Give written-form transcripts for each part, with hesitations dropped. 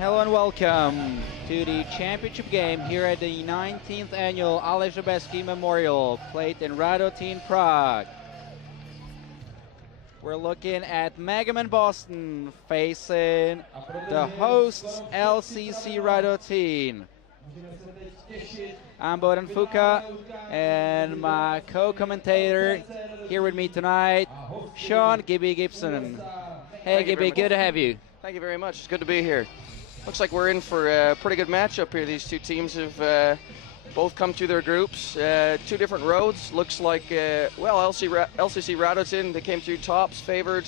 Hello and welcome to the championship game here at the 19th annual Aleš Hřebeský Memorial, played in Radotín, Prague. We're looking at MegaMen Boston facing the hosts LCC Radotín. I'm Bodan Fuka, and my co-commentator here with me tonight, Sean Gibby Gibson. Hey Gibby, good to have you. Thank you very much. It's good to be here. Looks like we're in for a pretty good matchup here. These two teams have both come through their groups. Two different roads. Looks like, LCC Radotín, they came through tops, favored.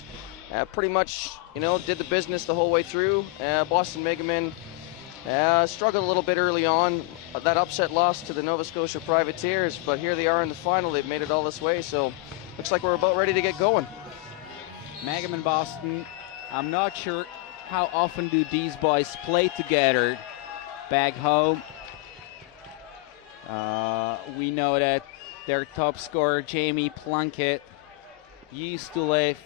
Pretty much, did the business the whole way through. Boston MegaMen struggled a little bit early on. That upset loss to the Nova Scotia Privateers, but here they are in the final. They've made it all this way, so looks like we're about ready to get going. MegaMen Boston, I'm not sure how often do these boys play together back home. We know that their top scorer, Jamie Plunkett, used to live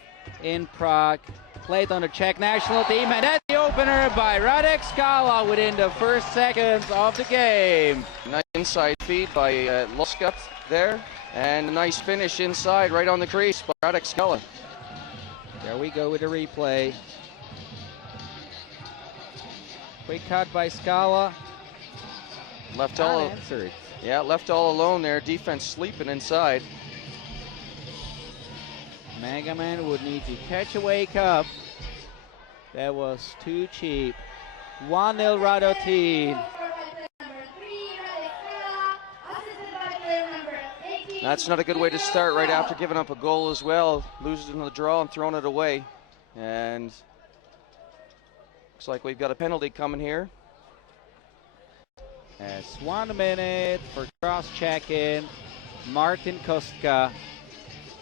in Prague, played on the Czech national team, and that's the opener by Radek Skala within the first seconds of the game. Nice inside feed by Loskat there, and a nice finish inside right on the crease by Radek Skala. There we go with the replay. Quick cut by Skala. Left all unanswered. Yeah, left all alone there. Defense sleeping inside. MegaMen would need to catch a wake up. That was too cheap. 1-0 Radotín. That's not a good way to start right after giving up a goal as well. Losing the draw and throwing it away. And looks like we've got a penalty coming here. As 1 minute for cross-checking. Martin Kostka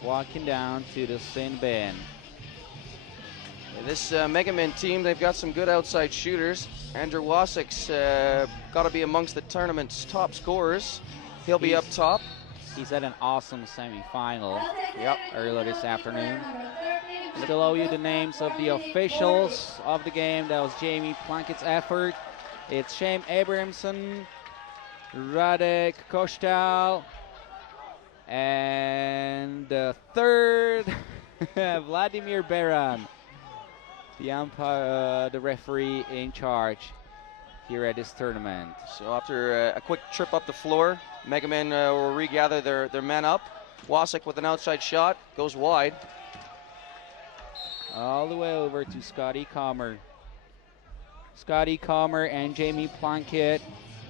walking down to the sin bin. This MegaMen team, they've got some good outside shooters. Andrew Wasik's got to be amongst the tournament's top scorers. He'll be up top. He's at an awesome semi-final earlier this afternoon. Still owe you the names of the officials of the game. That was Jamie Plunkett's effort. It's Shane Abrahamson, Radek Koštal, and the third, Vladimir Beran, the umpire, the referee in charge here at this tournament. So after a quick trip up the floor, MegaMen will regather their men up. Wasik with an outside shot, goes wide. All the way over to Scotty Comer. Scotty Comer and Jamie Plunkett,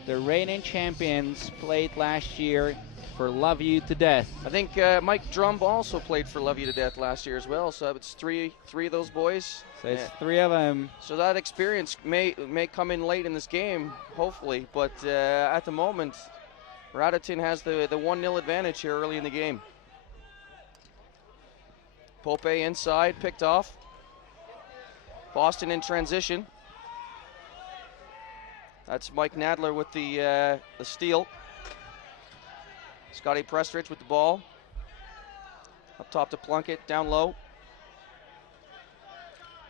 the reigning champions, played last year for Love You to Death. I think Mike Drum also played for Love You to Death last year as well, so it's three of those boys. So it's three of them. So that experience may come in late in this game, hopefully, but at the moment, Radotín has the 1-0 advantage here early in the game. Pope inside, picked off. Boston in transition. That's Mike Nadler with the steal. Scotty Prestridge with the ball. Up top to Plunkett, down low.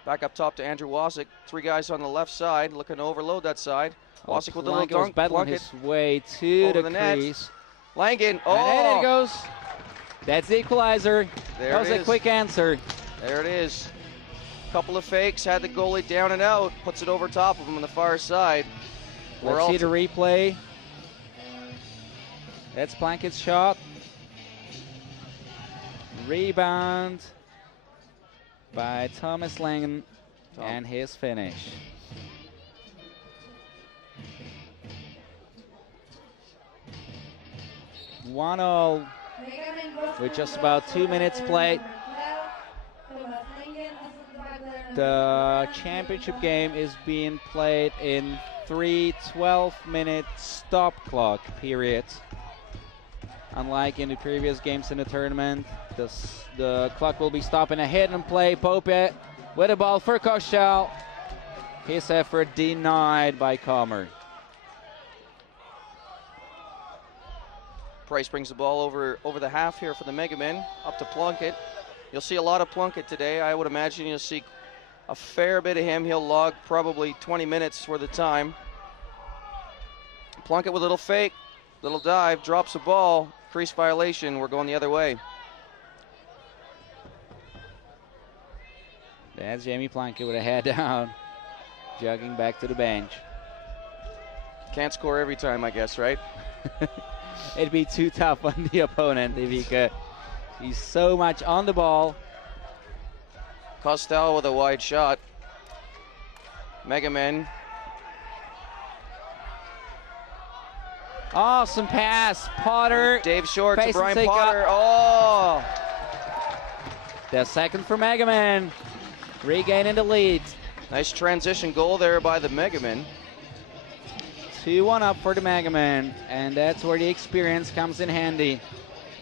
Back up top to Andrew Wasik. Three guys on the left side looking to overload that side. Wasik with a little dunk. Plunkett his way to the crease. Langen, And there it goes. That's the equalizer. That was a quick answer. There it is. Couple of fakes, had the goalie down and out, puts it over top of him on the far side. Let's see the replay. That's Plunkett's shot. Rebound by Thomas Langen and his finish. One all with just about 2 minutes played. The championship game is being played in 3 12-minute stop clock periods. Unlike in the previous games in the tournament, the clock will be stopping a hit and play. Pope with the ball for Koštal. His effort denied by Comer. Price brings the ball over the half here for the MegaMen, up to Plunkett. You'll see a lot of Plunkett today. I would imagine you'll see a fair bit of him. He'll log probably 20 minutes for the time. Plunkett with a little fake, little dive, drops the ball. Crease violation. We're going the other way. That's Jamie Plunkett with a head down, jogging back to the bench. Can't score every time, I guess, right? It'd be too tough on the opponent if he could. He's so much on the ball. Costel with a wide shot. MegaMen. Awesome pass, Potter. Dave Short to Brian Take Potter. Up. Oh! The second for MegaMen, regaining the lead. Nice transition goal there by the MegaMen. 2-1 up for the MegaMen, and that's where the experience comes in handy.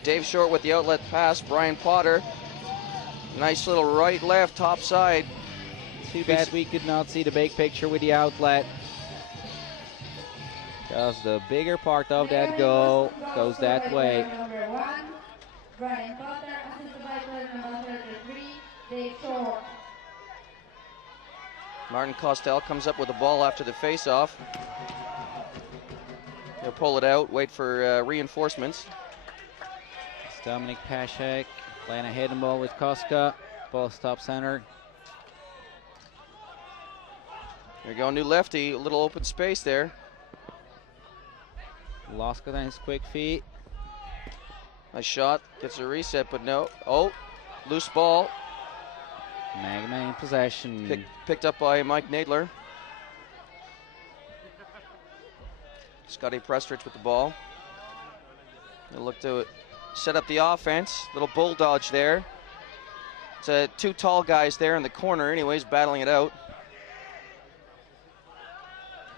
Dave Short with the outlet pass. Brian Potter. Nice little right, left, top side. Too bad we could not see the big picture with the outlet. Because the bigger part of that goal goes that way. Number 1, Brian Potter, assisted by player number 33, Dave Short. Martin Costel comes up with the ball after the face-off. He'll pull it out, wait for reinforcements. It's Dominic Pashek playing a hidden ball with Koska. Ball stop center. There you go, new lefty, a little open space there. Loska on his quick feet. Nice shot, gets a reset, but no. Oh, loose ball. MegaMen in possession. Picked up by Mike Nadler. Scotty Prestridge with the ball. He'll look to set up the offense. Little bull dodge there. It's two tall guys there in the corner anyways, battling it out.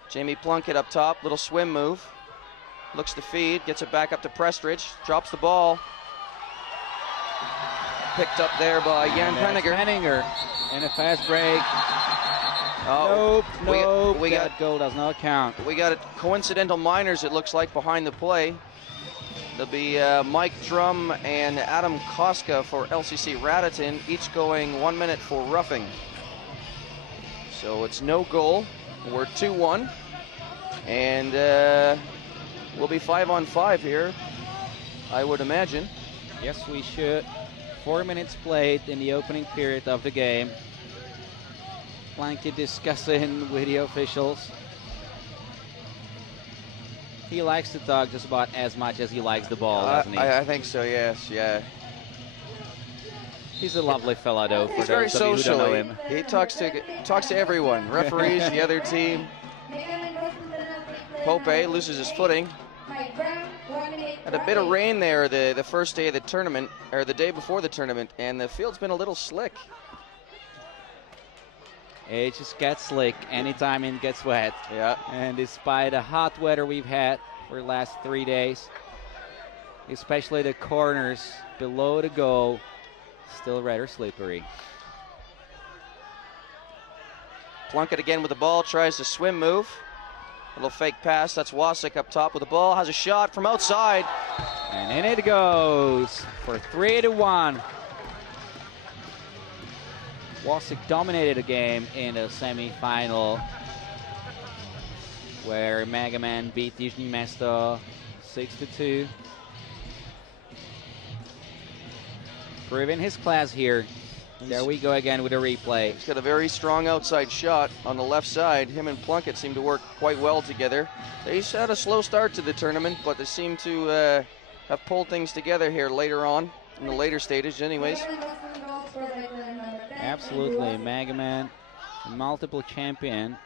Jamie Plunkett up top, little swim move. Looks to feed, gets it back up to Prestridge, drops the ball. Picked up there by Jan Penninger. Penninger in a fast break. Oh, Nope, we that got goal does not count. We got coincidental minors, it looks like, behind the play. There'll be Mike Drum and Adam Koska for LCC Radotín, each going 1 minute for roughing. So it's no goal. We're 2-1. And we'll be 5-on-5 here, I would imagine. Yes, we should. 4 minutes played in the opening period of the game. Plunkett discussing with the officials. He likes to talk just about as much as he likes the ball, doesn't he? I think so, yes, yeah. He's a lovely fella, though, for He's very those of you who don't social. know him. He talks to everyone, referees, the other team. Pope loses his footing. Had a bit of rain there the first day of the tournament, or the day before the tournament, and the field's been a little slick. It just gets slick anytime it gets wet. Yeah. And despite the hot weather we've had for the last 3 days, especially the corners below the goal, still rather slippery. Plunkett again with the ball, tries to swim move. A little fake pass, that's Wasik up top with the ball, has a shot from outside. And in it goes for 3-1. Wasik dominated the game in the semi-final where MegaMen beat Nizhny Mesto 6-2. Proving his class here. There we go again with a replay. He's got a very strong outside shot on the left side. Him and Plunkett seem to work quite well together. They've had a slow start to the tournament, but they seem to have pulled things together here later on, in the later stages anyways. Absolutely, MegaMen, multiple champion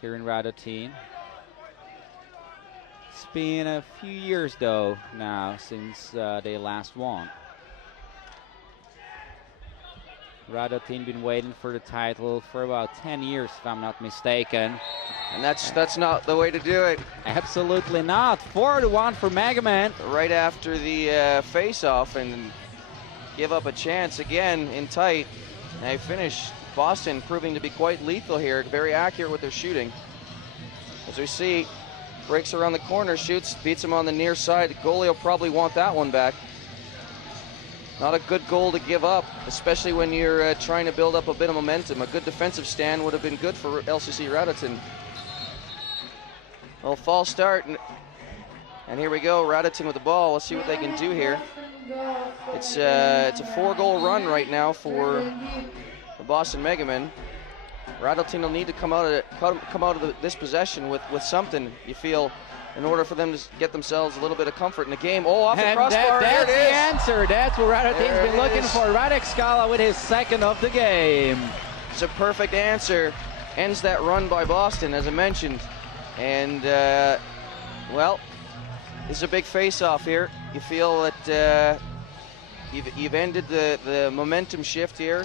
here in Radotín. It's been a few years though now since they last won. Radotín been waiting for the title for about 10 years, if I'm not mistaken. And that's not the way to do it. Absolutely not. 4-1 for MegaMen. Right after the face-off, and give up a chance again in tight. They finish. Boston proving to be quite lethal here, very accurate with their shooting. As we see, breaks around the corner, shoots, beats him on the near side. The goalie will probably want that one back. Not a good goal to give up, especially when you're trying to build up a bit of momentum. A good defensive stand would have been good for LCC Radotín. Well, false start, and here we go. Radotín with the ball. Let's see what they can do here. It's a 4-goal run right now for the Boston MegaMen. Radotín will need to come out of this possession with something, you feel, in order for them to get themselves a little bit of comfort in the game. Oh, off the crossbar, that's there it is. The answer. That's what Radotín's been looking for. Radek Skala with his second of the game. It's a perfect answer. Ends that run by Boston, as I mentioned. And, well, this is a big face-off here. You feel that you've ended the momentum shift here.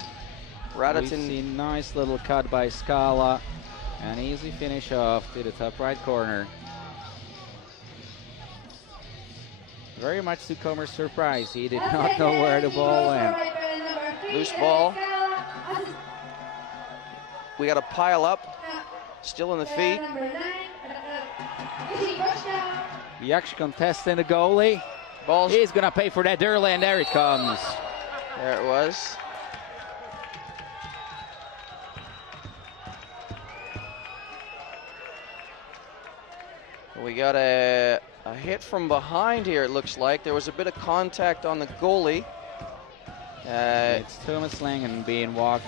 Radotín. We've seen nice little cut by Skala. An easy finish off to the top right corner. Very much to Comer's surprise. He did not know where the ball went. Loose ball. We got a pile up. Still on the feet. Jaksh contesting the goalie. He's going to pay for that Durley, and there it comes. There it was. We got a hit from behind here, it looks like. There was a bit of contact on the goalie. It's Thomas Langen being walked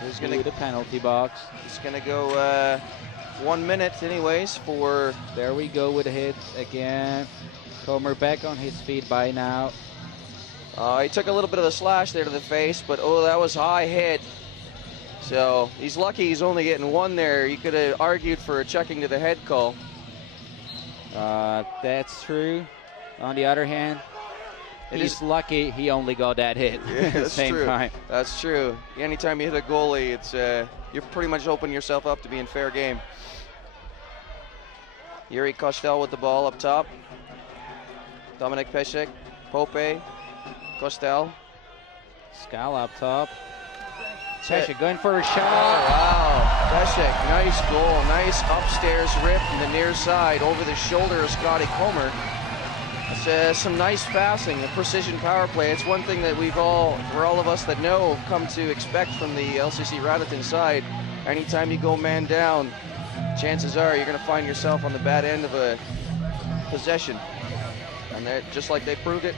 to the penalty box. It's going to go 1 minute anyways for... There we go with a hit again. Comer back on his feet by now. He took a little bit of a slash there to the face, but oh, that was high hit. So he's lucky he's only getting one there. You could have argued for a checking to the head call. That's true. On the other hand, he's lucky he only got that hit at the same time. That's true. Anytime you hit a goalie, it's you're pretty much opening yourself up to be in fair game. Yuri Kostel with the ball up top. Dominik Pesek, Pope, Kostel. Skala up top. Pesek going for a shot. Oh, wow. Pesek, nice goal. Nice upstairs rip from the near side over the shoulder of Scotty Comer. It's some nice passing, a precision power play. It's one thing that for all of us that know, come to expect from the LCC Radotín side. Anytime you go man down, chances are you're going to find yourself on the bad end of a possession. And just like they proved it.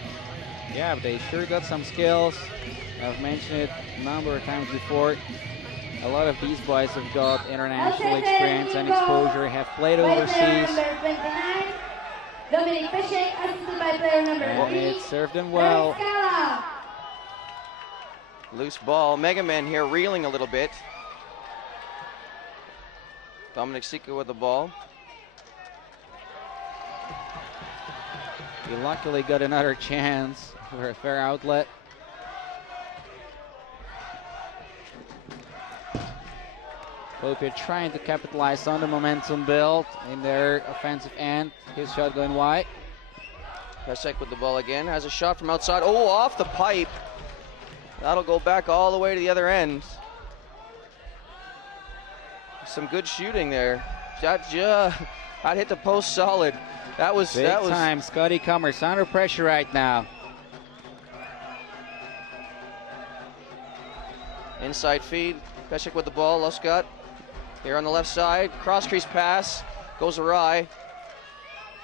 Yeah, but they sure got some skills. I've mentioned it a number of times before. A lot of these boys have got international experience and exposure, have played overseas. Dominik Pesek, assisted by player number 3. It served them well. Loose ball. MegaMen here reeling a little bit. Dominik Sika with the ball. He luckily got another chance for a fair outlet. Pope trying to capitalize on the momentum built in their offensive end. His shot going wide. Pesek with the ball again. Has a shot from outside. Oh, off the pipe. That'll go back all the way to the other end. Some good shooting there. I'd hit the post solid. That was big time. Scotty Comer's under pressure right now. Inside feed. Pesek with the ball. Loscott here on the left side. Cross crease pass goes awry.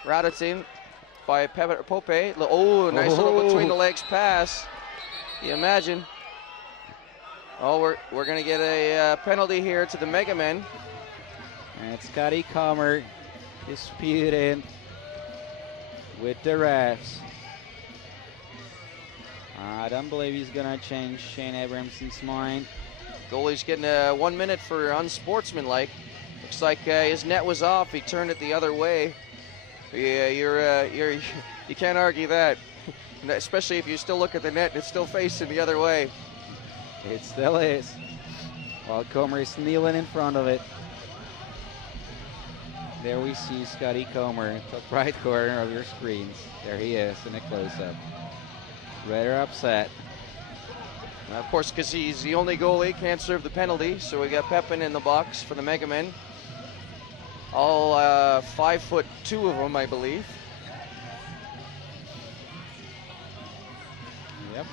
Radotín by Pope. Oh, nice little between the legs pass. You imagine. Oh, we're going to get a penalty here to the MegaMen. And Scotty Comer disputing with the refs. I don't believe he's going to change Shane Abramson's mind. Goalie's getting 1 minute for unsportsmanlike. Looks like his net was off. He turned it the other way. Yeah, you can't argue that, especially if you still look at the net and it's still facing the other way. It still is. While Comer is kneeling in front of it. There we see Scotty Comer, top right corner of your screens. There he is in a close-up. Rather upset. Of course, because he's the only goalie, can't serve the penalty. So we got Pepin in the box for the MegaMen. All 5'2" of them, I believe. Yep.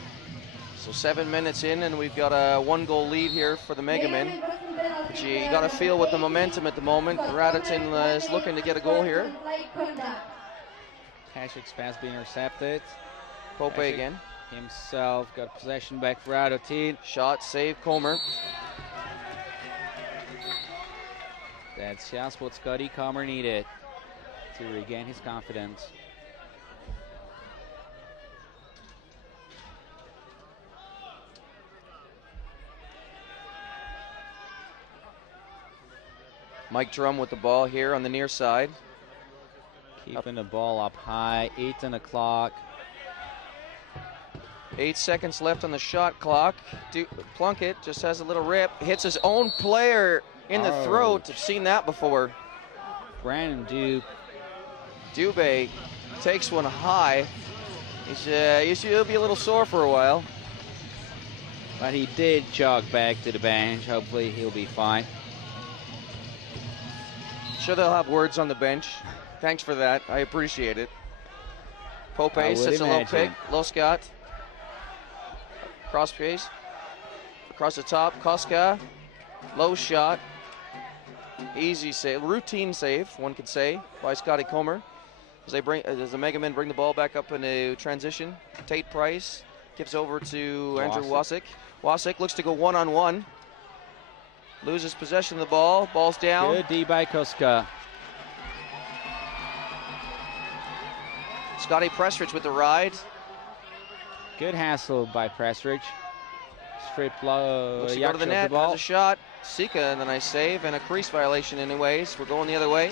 So 7 minutes in, and we've got a 1-goal lead here for the MegaMen. But you got to feel with the momentum at the moment. Radotín is looking to get a goal here. Hasek's pass being intercepted. Pope Hasek again. Himself got possession back for Radotín. Shot, save, Comer. That's just what Scotty Comer needed to regain his confidence. Mike Drum with the ball here on the near side. Keeping the ball up high, 8 on the clock. 8 seconds left on the shot clock. Plunkett just has a little rip, hits his own player in the throat. I've seen that before. Brandon Dubé takes one high. He'll be a little sore for a while. But he did jog back to the bench. Hopefully he'll be fine. Sure they'll have words on the bench. Thanks for that. I appreciate it. Pope sets a low pick. Loscat. Cross pace. Across the top. Koska. Low shot. Easy save. Routine save, one could say, by Scotty Comer. As the MegaMen bring the ball back up in a transition. Tate Price gives over to Andrew Wasik. Wasik looks to go one-on-one. Loses possession of the ball. Ball's down. Good D by Koska. Scotty Prestridge with the ride. Good hassle by Prestridge. Straight blow. Looks to go to the net. Has a shot. Sika and a nice save and a crease violation anyways. We're going the other way.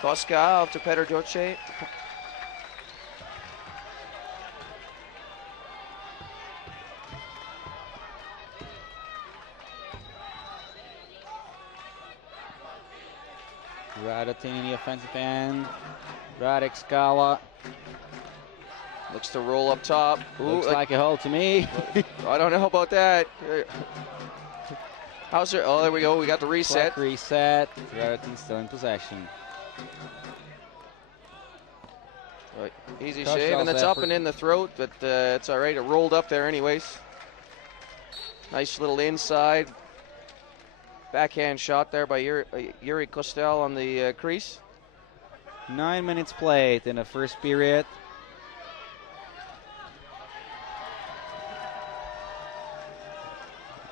Koska off to Petr Doce. Radotín in the offensive end. Radek Skala. Looks to roll up top. Looks like a hole to me. I don't know about that. How's there? Oh, there we go. We got the reset. Clock reset. Radotín still in possession. Right. Easy shave, and it's up and in the throat, but it's all right. It rolled up there anyways. Nice little inside backhand shot there by Yuri Kostel on the crease. 9 minutes played in the first period.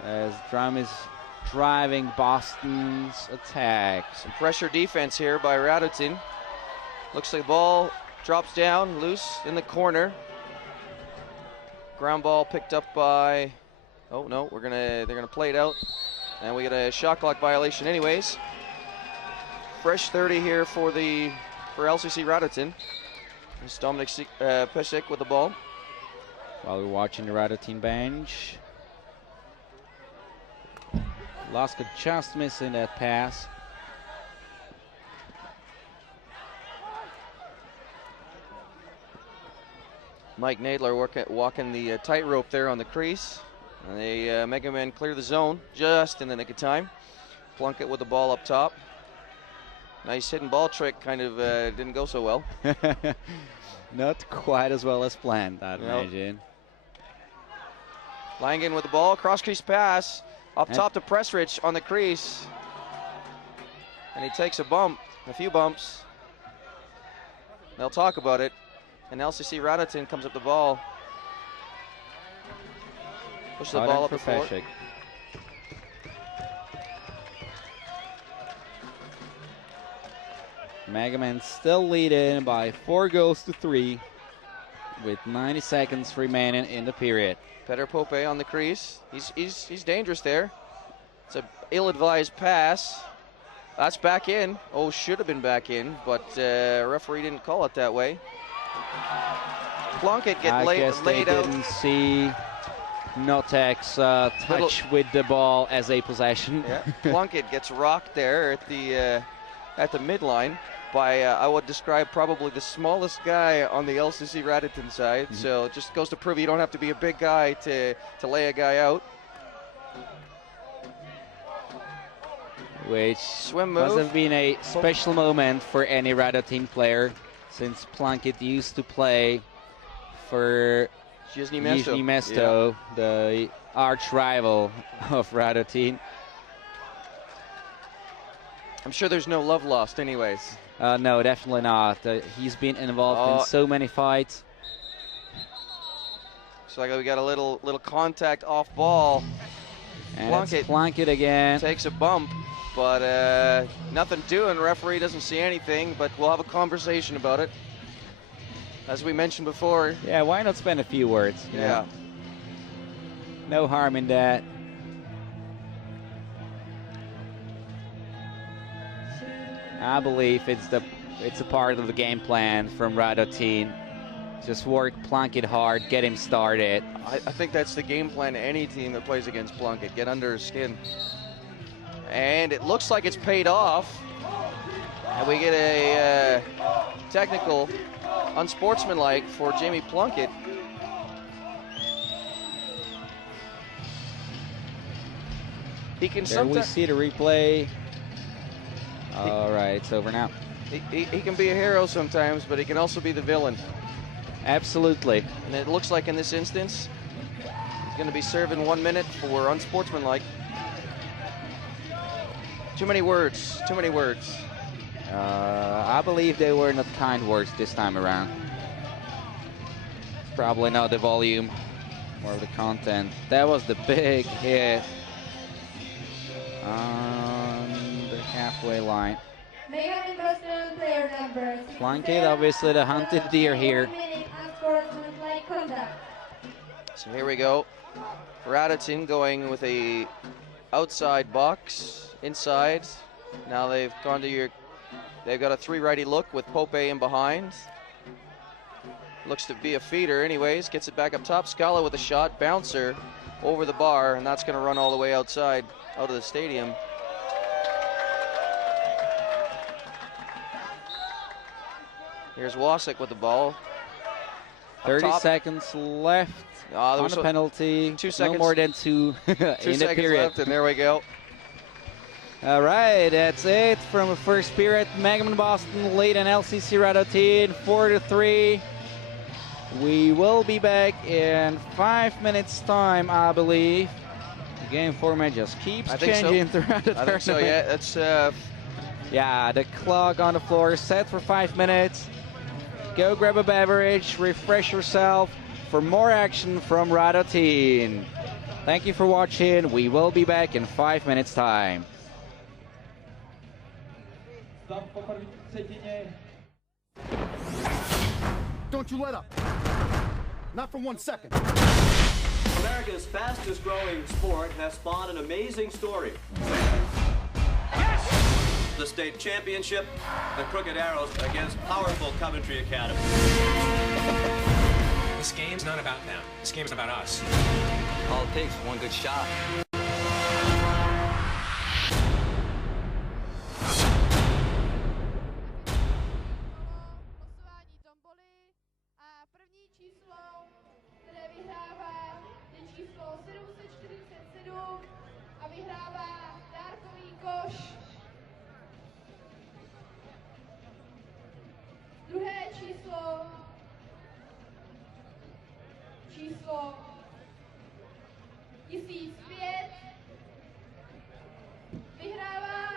As Drum is driving Boston's attack. Some pressure defense here by Radotín. Looks like the ball drops down, loose in the corner. Ground ball picked up by, oh no, they're gonna play it out. And we get a shot clock violation anyways. Fresh 30 here for LCC Radotín. It's Dominic Pesek with the ball. While we're watching the Radotín bench. Laska just missing that pass. Mike Nadler walking the tightrope there on the crease. And the MegaMen clear the zone just in the nick of time. Plunkett with the ball up top. Nice hidden ball trick, kind of didn't go so well. Not quite as well as planned, I'd imagine. Langen with the ball, cross crease pass. Up top to Prestridge on the crease. And he takes a few bumps. They'll talk about it. And LCC Radotín comes up the ball. Push the ball up the floor. MegaMen still leading by 4-3 with 90 seconds remaining in the period. Petr Pope on the crease. He's dangerous there. It's an ill-advised pass. That's back in. Oh, should have been back in, but referee didn't call it that way. Plunkett laid out. Didn't see Notek's touch with the ball as a possession. Yeah. Plunkett gets rocked there at the midline by I would describe probably the smallest guy on the LCC Radotín side. Mm-hmm. So it just goes to prove you don't have to be a big guy to lay a guy out. Which must have been a special moment for any Radotín player, since Plunkett used to play for Jižní Mesto, the arch rival of Radotín. I'm sure there's no love lost anyways. No, definitely not. He's been involved in so many fights. So like we got a little contact off ball. And it's Plunkett again. Takes a bump, but nothing doing. Referee doesn't see anything, but we'll have a conversation about it. As we mentioned before. Yeah, why not spend a few words? Yeah. No harm in that. I believe it's a part of the game plan from Radotín. Just work Plunkett hard, get him started. I think that's the game plan to any team that plays against Plunkett. Get under his skin. And it looks like it's paid off. And we get a technical, unsportsmanlike for Jamie Plunkett. He can there we see the replay. All right, it's over now. He can be a hero sometimes, but he can also be the villain. Absolutely. And it looks like in this instance, he's going to be serving 1 minute for unsportsmanlike. Too many words, too many words. I believe they were not kind words this time around. It's probably not the volume or the content. That was the big hit on the halfway line. MegaMen Boston player number 67. Plunkett, obviously the hunted deer here. So here we go. Radotín going with a outside box, inside. Now they've gone to they've got a 3-righty look with Pope in behind. Looks to be a feeder anyways, gets it back up top. Scala with a shot, bouncer over the bar, and that's gonna run all the way outside, out of the stadium. Here's Wasik with the ball. 30 seconds left on the penalty. 2 seconds. No more than 2 in the period. Left, and there we go. All right, that's it from the first period. MegaMen Boston lead in LCC Radotín 4-3. We will be back in 5 minutes time, I believe. The game format just keeps changing throughout the tournament. I think so, yeah. That's yeah, the clock on the floor is set for 5 minutes. Go grab a beverage, refresh yourself for more action from Radotín. Thank you for watching. We will be back in 5 minutes time. Don't you let up. Not for 1 second. America's fastest growing sport has spawned an amazing story. The state championship, the Crooked Arrows against powerful Coventry Academy. This game's not about them. This game's about us. All it takes is one good shot. Druhé číslo 1005 vyhrává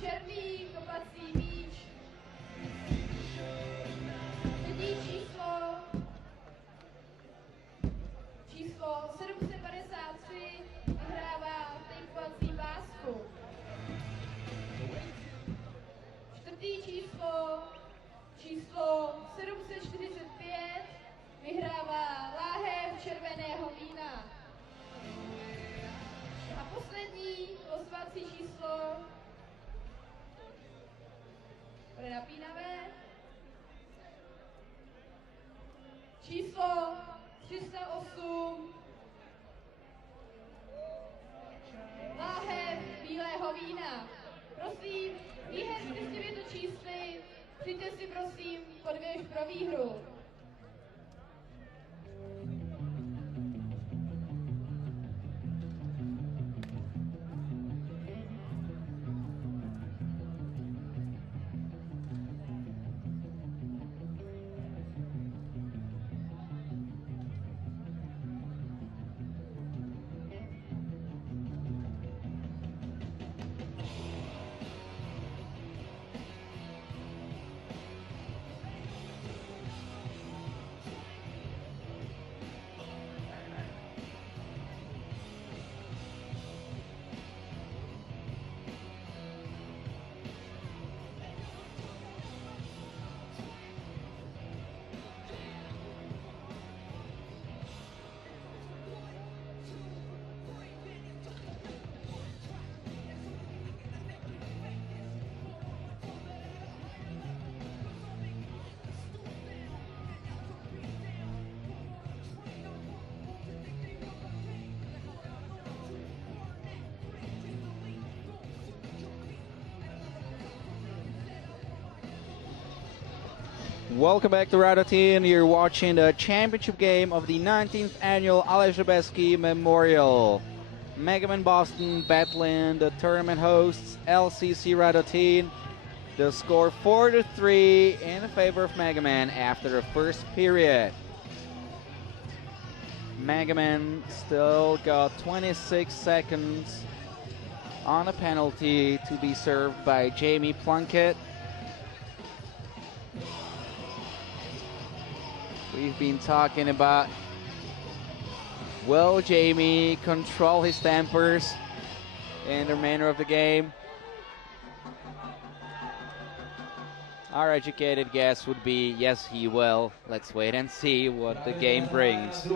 černý kopací míč. Třetí číslo 753 vyhrává tejpovací pásku. Čtvrtý číslo 745 vyhrává láhev červeného vína. A poslední losovací číslo bude napínavé. Číslo 308 láhev bílého vína. Prosím, výherci s těmito čísly, přijďte si prosím podvěž pro výhru. Welcome back to Radotín. You're watching the championship game of the 19th annual Aleš Hřebeský Memorial. MegaMen Boston battling the tournament hosts LCC Radotín. The score 4-3 in favor of MegaMen after the first period. MegaMen still got 26 seconds on a penalty to be served by Jamie Plunkett. We've been talking about, will Jamie control his tempers in the remainder of the game? Our educated guess would be yes, he will. Let's wait and see what the game brings.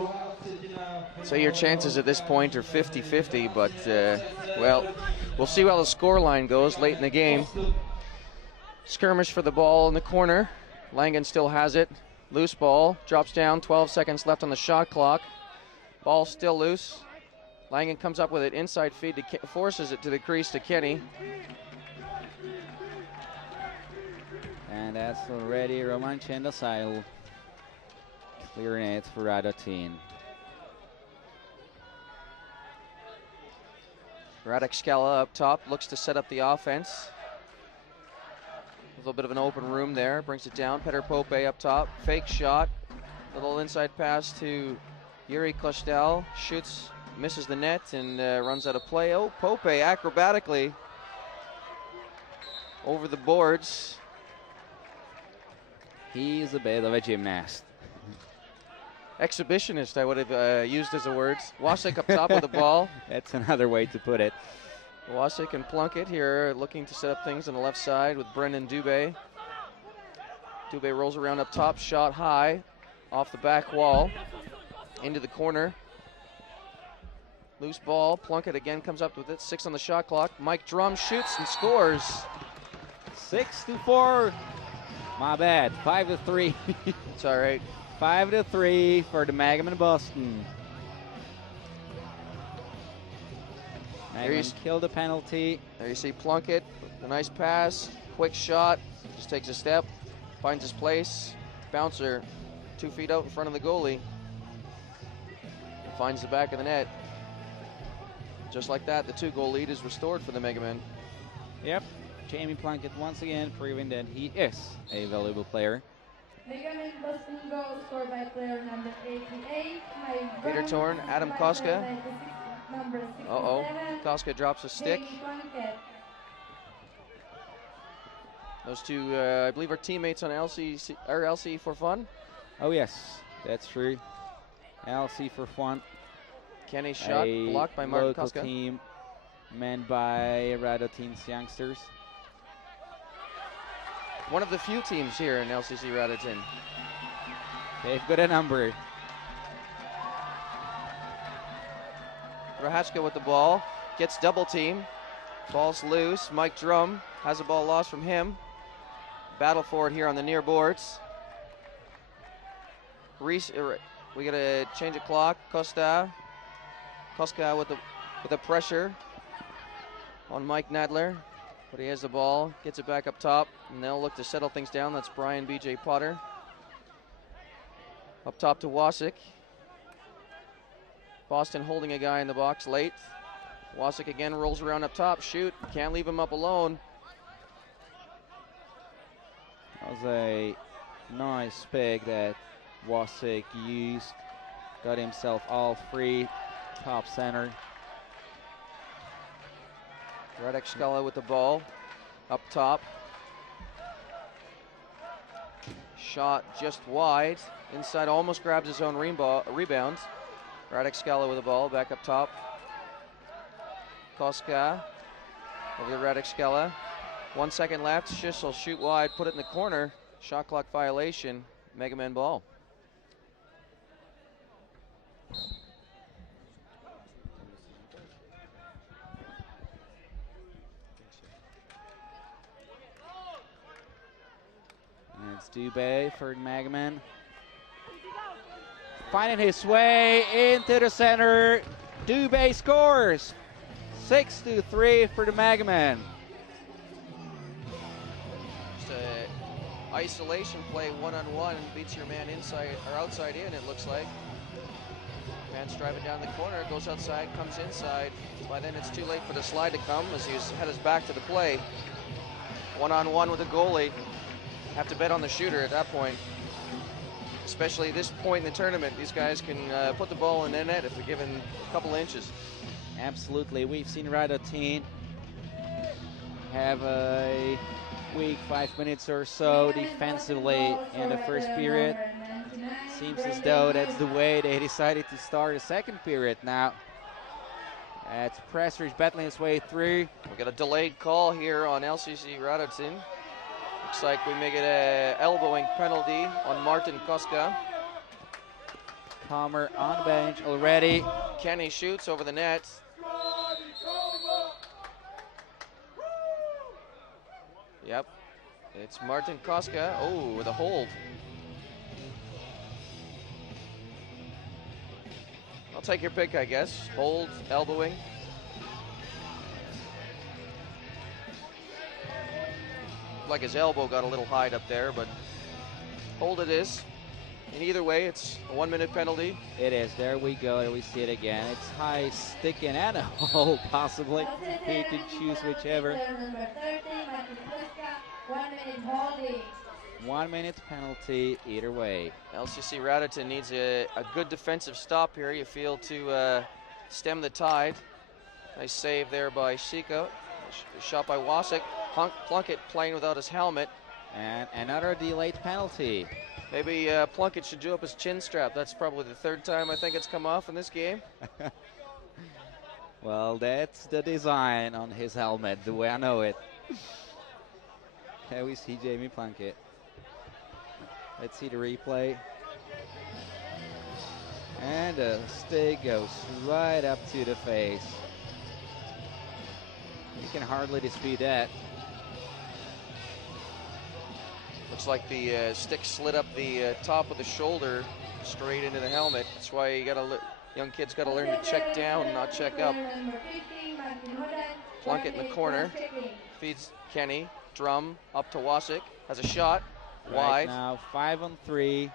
So your chances at this point are 50-50, but well, we'll see how the scoreline goes late in the game. Skirmish for the ball in the corner. Langen still has it. Loose ball, drops down, 12 seconds left on the shot clock. Ball still loose. Langen comes up with it, inside feed, forces it to the crease to Kenny. And that's already Roman Chendasail clearing it for Radotín. Radek Skala up top, looks to set up the offense. A little bit of an open room there, brings it down. Petr Pope up top, fake shot. Little inside pass to Yuri Kostel, shoots, misses the net, and runs out of play. Oh, Pope acrobatically over the boards. He's a bit of a gymnast. Exhibitionist, I would have used as a word. Wasik up top with the ball. That's another way to put it. Wasik and Plunkett here looking to set up things on the left side with Brendan Dubé. Dubé rolls around up top, shot high, off the back wall, into the corner. Loose ball, Plunkett again comes up with it, 6 on the shot clock. Mike Drum shoots and scores. 6-4. My bad, 5-3. It's all right. 5-3 for the MegaMen Boston. MegaMen killed the penalty. There you see Plunkett, a nice pass, quick shot, just takes a step, finds his place, bouncer 2 feet out in front of the goalie, finds the back of the net. Just like that, the 2-goal lead is restored for the MegaMen. Yep, Jamie Plunkett once again proving that he is a valuable player. MegaMen Boston goal scored by player number 88. Peter Torn, Adam Koska. Number 67. Uh-oh, Koska drops a stick. Jamie Plunkett. Those two, I believe, are teammates on LC for Fun. Oh yes, that's true. LC for Fun. Kenny shot blocked by Martin local Koska. Team manned by Radotín's youngsters. One of the few teams here in LCC Radotín. They've got a number. Rahachka with the ball, gets double team, ball's loose. Mike Drum has a ball lost from him. Battle for it here on the near boards. We got to change a clock. Koska with the pressure on Mike Nadler, but he has the ball, gets it back up top, and they'll look to settle things down. That's Brian B.J. Potter. Up top to Wasik. Boston holding a guy in the box late. Wasik again rolls around up top, shoot, can't leave him up alone. That was a nice pick that Wasik used. Got himself all free, top center. Radek Skala with the ball, up top. Shot just wide, inside almost grabs his own rebound. Radek Skala with the ball, back up top. Koska over to Radek Skala. 1 second left, Schissel shoot wide, put it in the corner. Shot clock violation, MegaMen ball. And it's Dubé for MegaMen. Finding his way into the center. Dubé scores. 6-3 for the MegaMen. isolation play, one-on-one, beats your man inside or outside in, it looks like. Man's driving down the corner, goes outside, comes inside. By then it's too late for the slide to come as he's had his back to the play. One-on-one with the goalie. Have to bet on the shooter at that point. Especially at this point in the tournament, these guys can put the ball in the net if they're given a couple inches. Absolutely. We've seen Radotín have a weak 5 minutes or so defensively in the first period. Seems as though that's the way they decided to start the second period now. It's Pressrich battling his way through. We got a delayed call here on LCC Radotín. Looks like we may get a elbowing penalty on Martin Koska. Palmer on the bench already. Kenny shoots over the net. Yep, it's Martin Koska. Oh, with a hold. I'll take your pick, I guess. Hold, elbowing. Like his elbow got a little high up there, but hold it is. In either way, it's a 1 minute penalty. It is. There we go. There we see it again. It's high, sticking, and a hole, possibly. He can choose whichever. 1 minute penalty, either way. LCC Radotín needs a good defensive stop here, you feel, to stem the tide. Nice save there by Sika. Shot by Wasik. Plunkett playing without his helmet. And another delayed penalty. Maybe Plunkett should do up his chin strap. That's probably the third time I think it's come off in this game. Well, that's the design on his helmet, the way I know it. Here we see Jamie Plunkett. Let's see the replay. And the stick goes right up to the face. You can hardly dispute that. Looks like the stick slid up the top of the shoulder straight into the helmet. That's why you gotta young kids got to learn to check down, not check up. Plunkett in the corner, feeds Kenny. Drum up to Wasik, has a shot, right wide. Now 5 on 3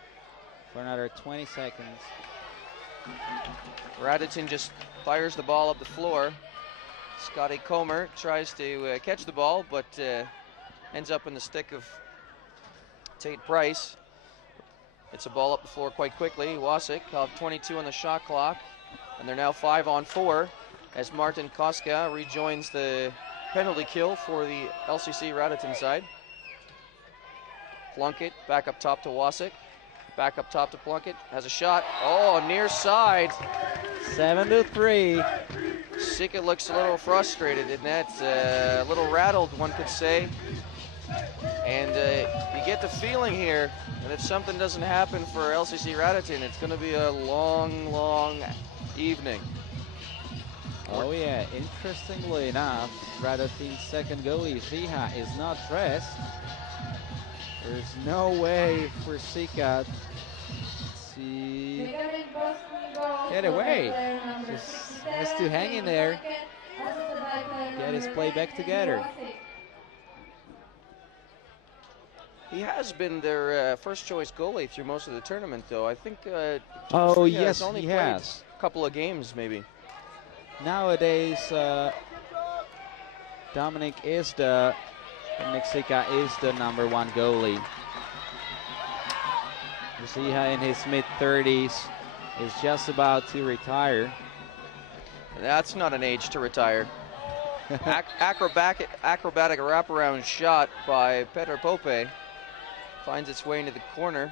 for another 20 seconds. Radotín just fires the ball up the floor. Scotty Comer tries to catch the ball, but ends up in the stick of Tate Price. It's a ball up the floor quite quickly. Wasik have 22 on the shot clock, and they're now 5 on 4 as Martin Koska rejoins the penalty kill for the LCC Radotín side. Plunkett back up top to Wasik. Back up top to Plunkett. Has a shot. Oh, near side. 7-3. Sika looks a little frustrated in that. A little rattled, one could say. And you get the feeling here that if something doesn't happen for LCC Radotín, it's going to be a long, long evening. Oh yeah, interestingly enough, Radotín's second goalie, Ziha, is not dressed. There's no way for Sika to get away. Just has to hang in there, get his play back together. He has been their first choice goalie through most of the tournament, though. I think oh he yes, only he played has. A couple of games, maybe. Nowadays, Dominic Sika is the #1 goalie. Ziha in his mid-30s is just about to retire. That's not an age to retire. Acrobatic wraparound shot by Petr Pope finds its way into the corner,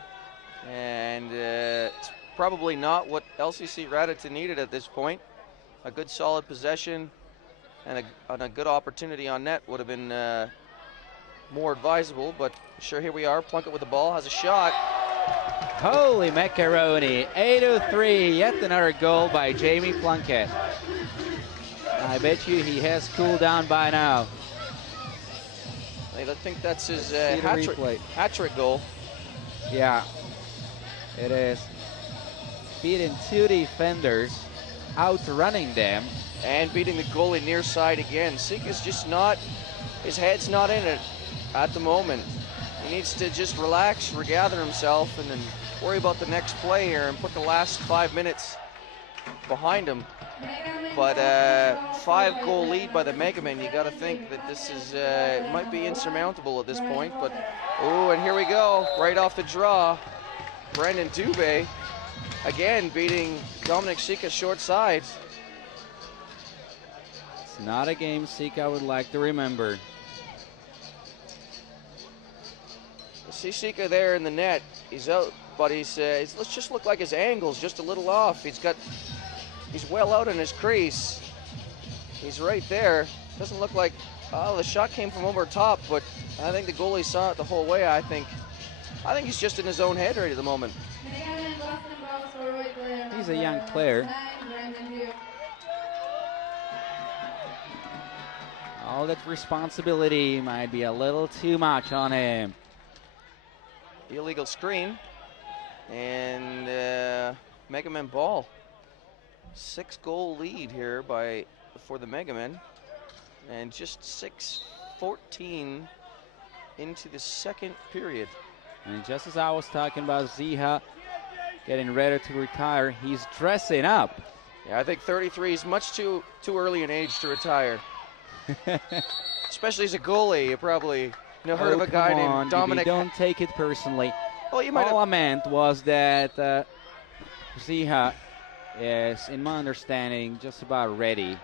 and it's probably not what LCC Radotín needed at this point. A good solid possession and a good opportunity on net would have been more advisable, but sure, here we are. Plunkett with the ball, has a shot. Holy macaroni, 8-3, yet another goal by Jamie Plunkett. I bet you he has cooled down by now. I think that's his hat-trick goal. Yeah, it is. Beating 2 defenders, outrunning them. And beating the goalie near side again. Sika's just not, his head's not in it at the moment. needs to just relax, regather himself, and then worry about the next play here and put the last 5 minutes behind him. But 5-goal lead by the MegaMen, you got to think that this is might be insurmountable at this point. But oh, and here we go, right off the draw, Brendan Dubé again beating Dominic Sika short sides. It's not a game Sika would like to remember. See Sika there in the net. He's out, but he's let's just look like his angle's just a little off. He's well out in his crease. He's right there. Doesn't look like, oh, the shot came from over top, but I think the goalie saw it the whole way. I think he's just in his own head right at the moment. He's a young player. All that responsibility might be a little too much on him. Illegal screen, and MegaMen ball. 6-goal lead here for the MegaMen, and just 6:14 into the second period. And just as I was talking about Ziha getting ready to retire, he's dressing up. Yeah, I think 33 is much too early an age to retire. Especially as a goalie, you probably heard of a guy named Dominic. Don't take it personally. Well, you might All I meant was that Ziha is, in my understanding, just about ready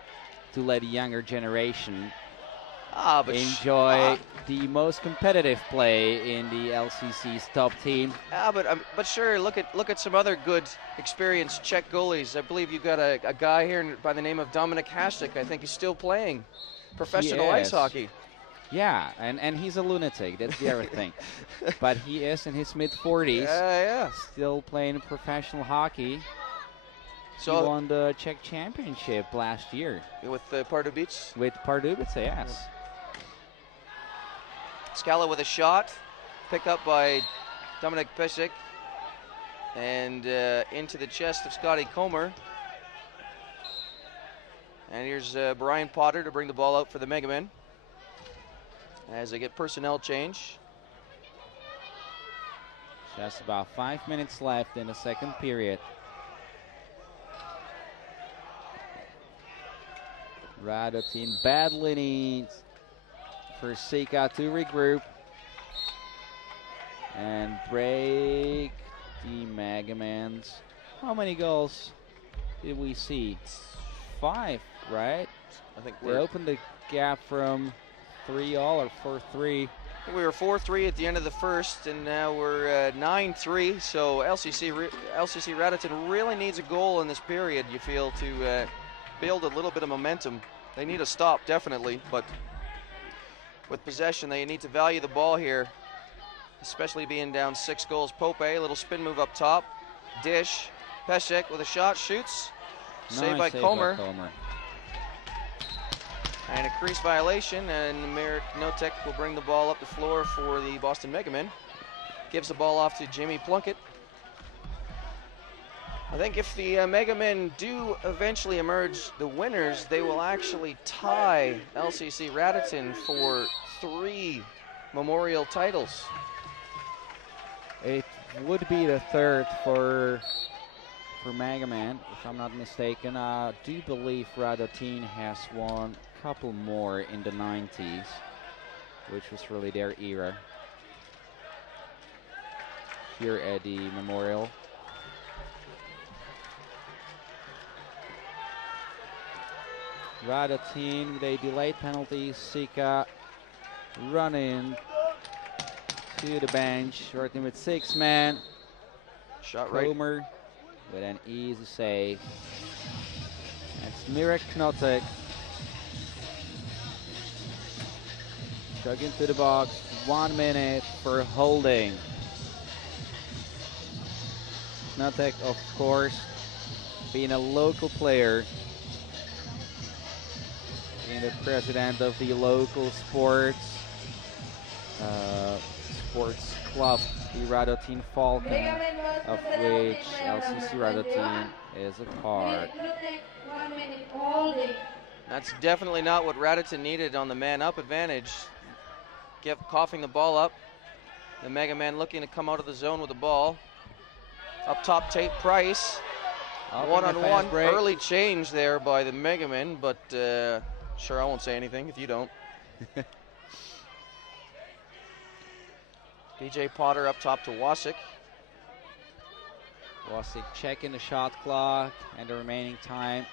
to let the younger generation enjoy the most competitive play in the LCC's top team. But sure, look at some other good, experienced Czech goalies. I believe you got a guy here by the name of Dominik Hasek. I think he's still playing professional ice hockey. Yeah, and he's a lunatic, that's the other thing. But he is in his mid-40s, still playing professional hockey. So he won the Czech championship last year. With Pardubice? With Pardubice, yes. Scala with a shot, picked up by Dominik Hasek, and into the chest of Scotty Comer. And here's Brian Potter to bring the ball out for the MegaMen as they get personnel change. Just about 5 minutes left in the second period. Radotín badly needs for Sika to regroup and break the MegaMens. How many goals did we see? 5, right? I think they opened the gap from 3-all or 4-3. We were 4-3 at the end of the first, and now we're 9-3. So LCC Radotín really needs a goal in this period, you feel, to build a little bit of momentum. They need a stop, definitely, but with possession, they need to value the ball here, especially being down 6 goals. Pope, a little spin move up top. Dish. Pesek with a shot, shoots. Saved by Comer. And a crease violation, and Marek Notek will bring the ball up the floor for the Boston MegaMen. Gives the ball off to Jimmy Plunkett. I think if the MegaMen do eventually emerge the winners, they will actually tie LCC Radotín for 3 memorial titles. It would be the third for MegaMen, if I'm not mistaken. I do believe Radotín has won a couple more in the 90s, which was really their era. Here at the memorial. Radotín with a delayed penalty. Sika running to the bench, working with 6 men. Shot right. Comer with an easy save. That's Marek Notek. Dug into the box. 1 minute for holding. Notek, of course, being a local player, being the president of the local sports club, the Radotín Falcon, of which LCC Radotín is a part. That's definitely not what Radotín needed on the man-up advantage. Kept coughing the ball up. The MegaMen looking to come out of the zone with the ball. Up top, Tate Price. One-on-one, early change there by the MegaMen, but sure, I won't say anything if you don't. BJ Potter up top to Wasik. Wasik checking the shot clock and the remaining time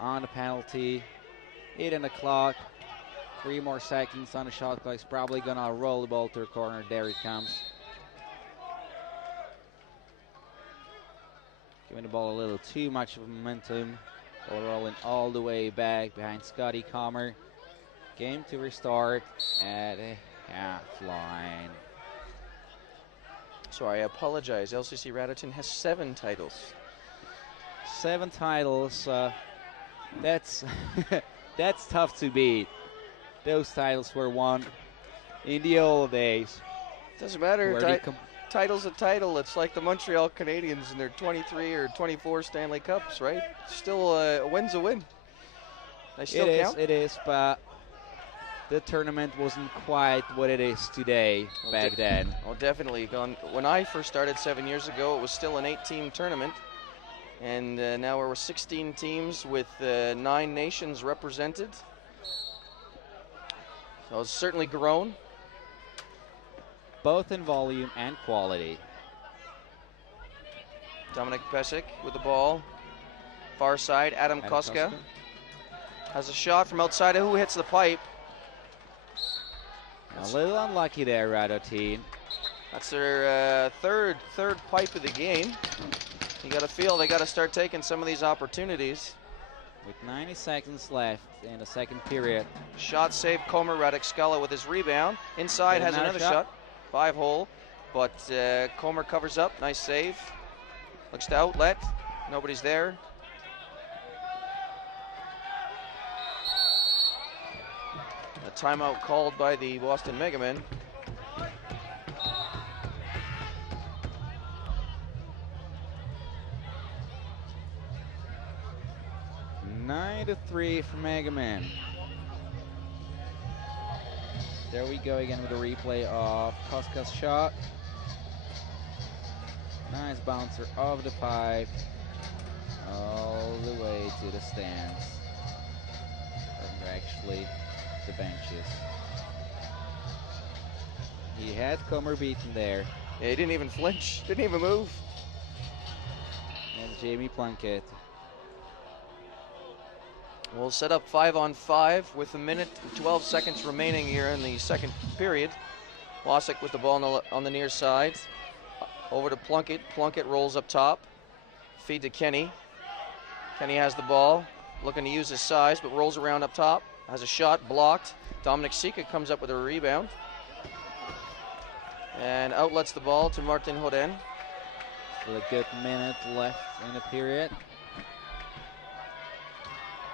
on the penalty. 8 on the clock. 3 more seconds on the shot clock. He's probably gonna roll the ball to the corner. There it comes. Giving the ball a little too much of momentum. Ball rolling all the way back behind Scotty Comer. Game to restart at the half line. Sorry, I apologize. LCC Radotín has 7 titles. 7 titles. That's that's tough to beat. Those titles were won in the old days. Doesn't matter. Title's a title. It's like the Montreal Canadiens and their 23 or 24 Stanley Cups, right? Still, a win's a win. They still count. It is, but the tournament wasn't quite what it is today back then. Oh, definitely. When I first started 7 years ago, it was still an 8-team tournament. And now we're 16 teams with 9 nations represented. So it's certainly grown. Both in volume and quality. Dominik Pesek with the ball. Far side, Adam Koska has a shot from outside. Who hits the pipe? A little unlucky there, Radotín. That's their third pipe of the game. You got to feel they got to start taking some of these opportunities. With 90 seconds left in the second period. Shot save, Comer. Radek with his rebound. Inside has another shot. 5-hole, but Comer covers up. Nice save. Looks to outlet. Nobody's there. A timeout called by the Boston MegaMen. Nine to 3 for MegaMen. There we go again with a replay of Koska's shot. Nice bouncer of the pipe all the way to the stands. Or actually the benches. He had Comer beaten there. Yeah, he didn't even flinch, didn't even move. And Jamie Plunkett. We'll set up 5-on-5 with 1 minute and 12 seconds remaining here in the second period. Wasik with the ball on the near side. Over to Plunkett. Plunkett rolls up top. Feed to Kenny. Kenny has the ball, looking to use his size, but rolls around up top. Has a shot blocked. Dominik Sika comes up with a rebound. And outlets the ball to Martin Hoden. Still a good minute left in the period.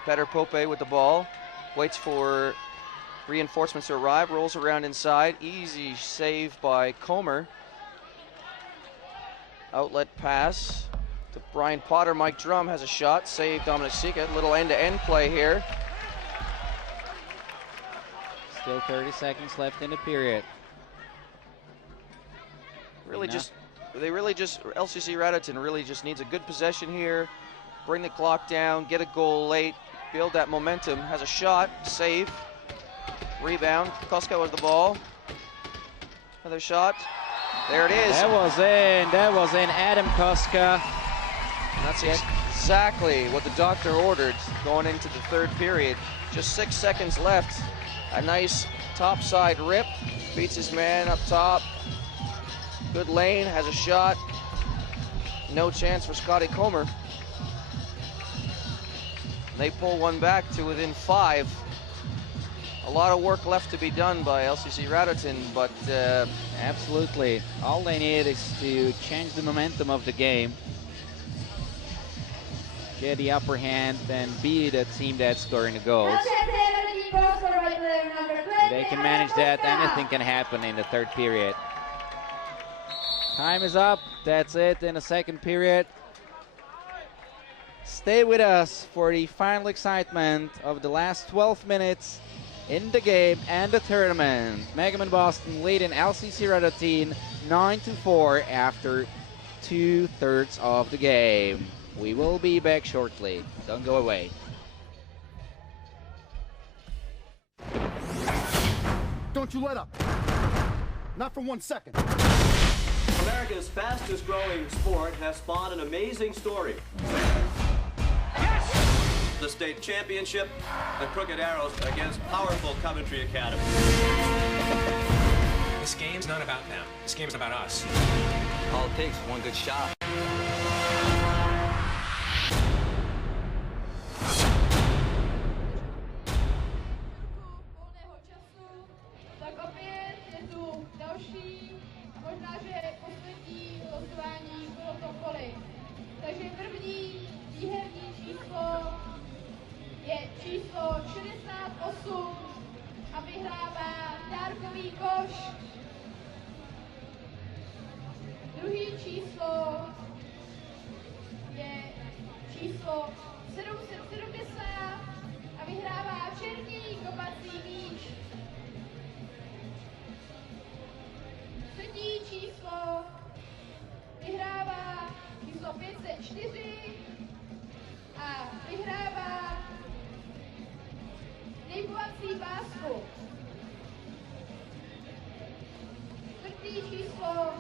Peter Pope with the ball, waits for reinforcements to arrive, rolls around inside, easy save by Comer. Outlet pass to Brian Potter. Mike Drum has a shot, save Dominik Sika. Little end-to-end play here. Still 30 seconds left in the period. LCC Radotín really just needs a good possession here, bring the clock down, get a goal late, build that momentum. Has a shot, save, rebound. Koska with the ball. Another shot. There it is. That was in. Adam Koska. That's exactly what the doctor ordered going into the third period. Just 6 seconds left. A nice topside rip. Beats his man up top. Good lane, has a shot. No chance for Scotty Comer. They pull one back to within 5. A lot of work left to be done by LCC Radotín, but absolutely. All they need is to change the momentum of the game, get the upper hand, and be the team that's scoring the goals. If they can manage that, anything can happen in the third period. Time is up. That's it in the second period. Stay with us for the final excitement of the last 12 minutes in the game and the tournament. MegaMen Boston leading LCC Radotín 9-4 after 2/3 of the game. We will be back shortly. Don't go away. Don't you let up. Not for 1 second. America's fastest growing sport has spawned an amazing story. The state championship, the Crooked Arrows against powerful Coventry Academy. This game's not about them. This game's about us. All it takes is one good shot. Volného času, tak opět je tu další, možná, že poslední losování protokoly. Takže první výherní číslo je číslo 68 a vyhrává dárkový koš. Druhý číslo je číslo 770 a vyhrává černý kopací míč. Třetí číslo vyhrává číslo 504 a vyhrává nejbohatší pásku. Čtvrtý číslo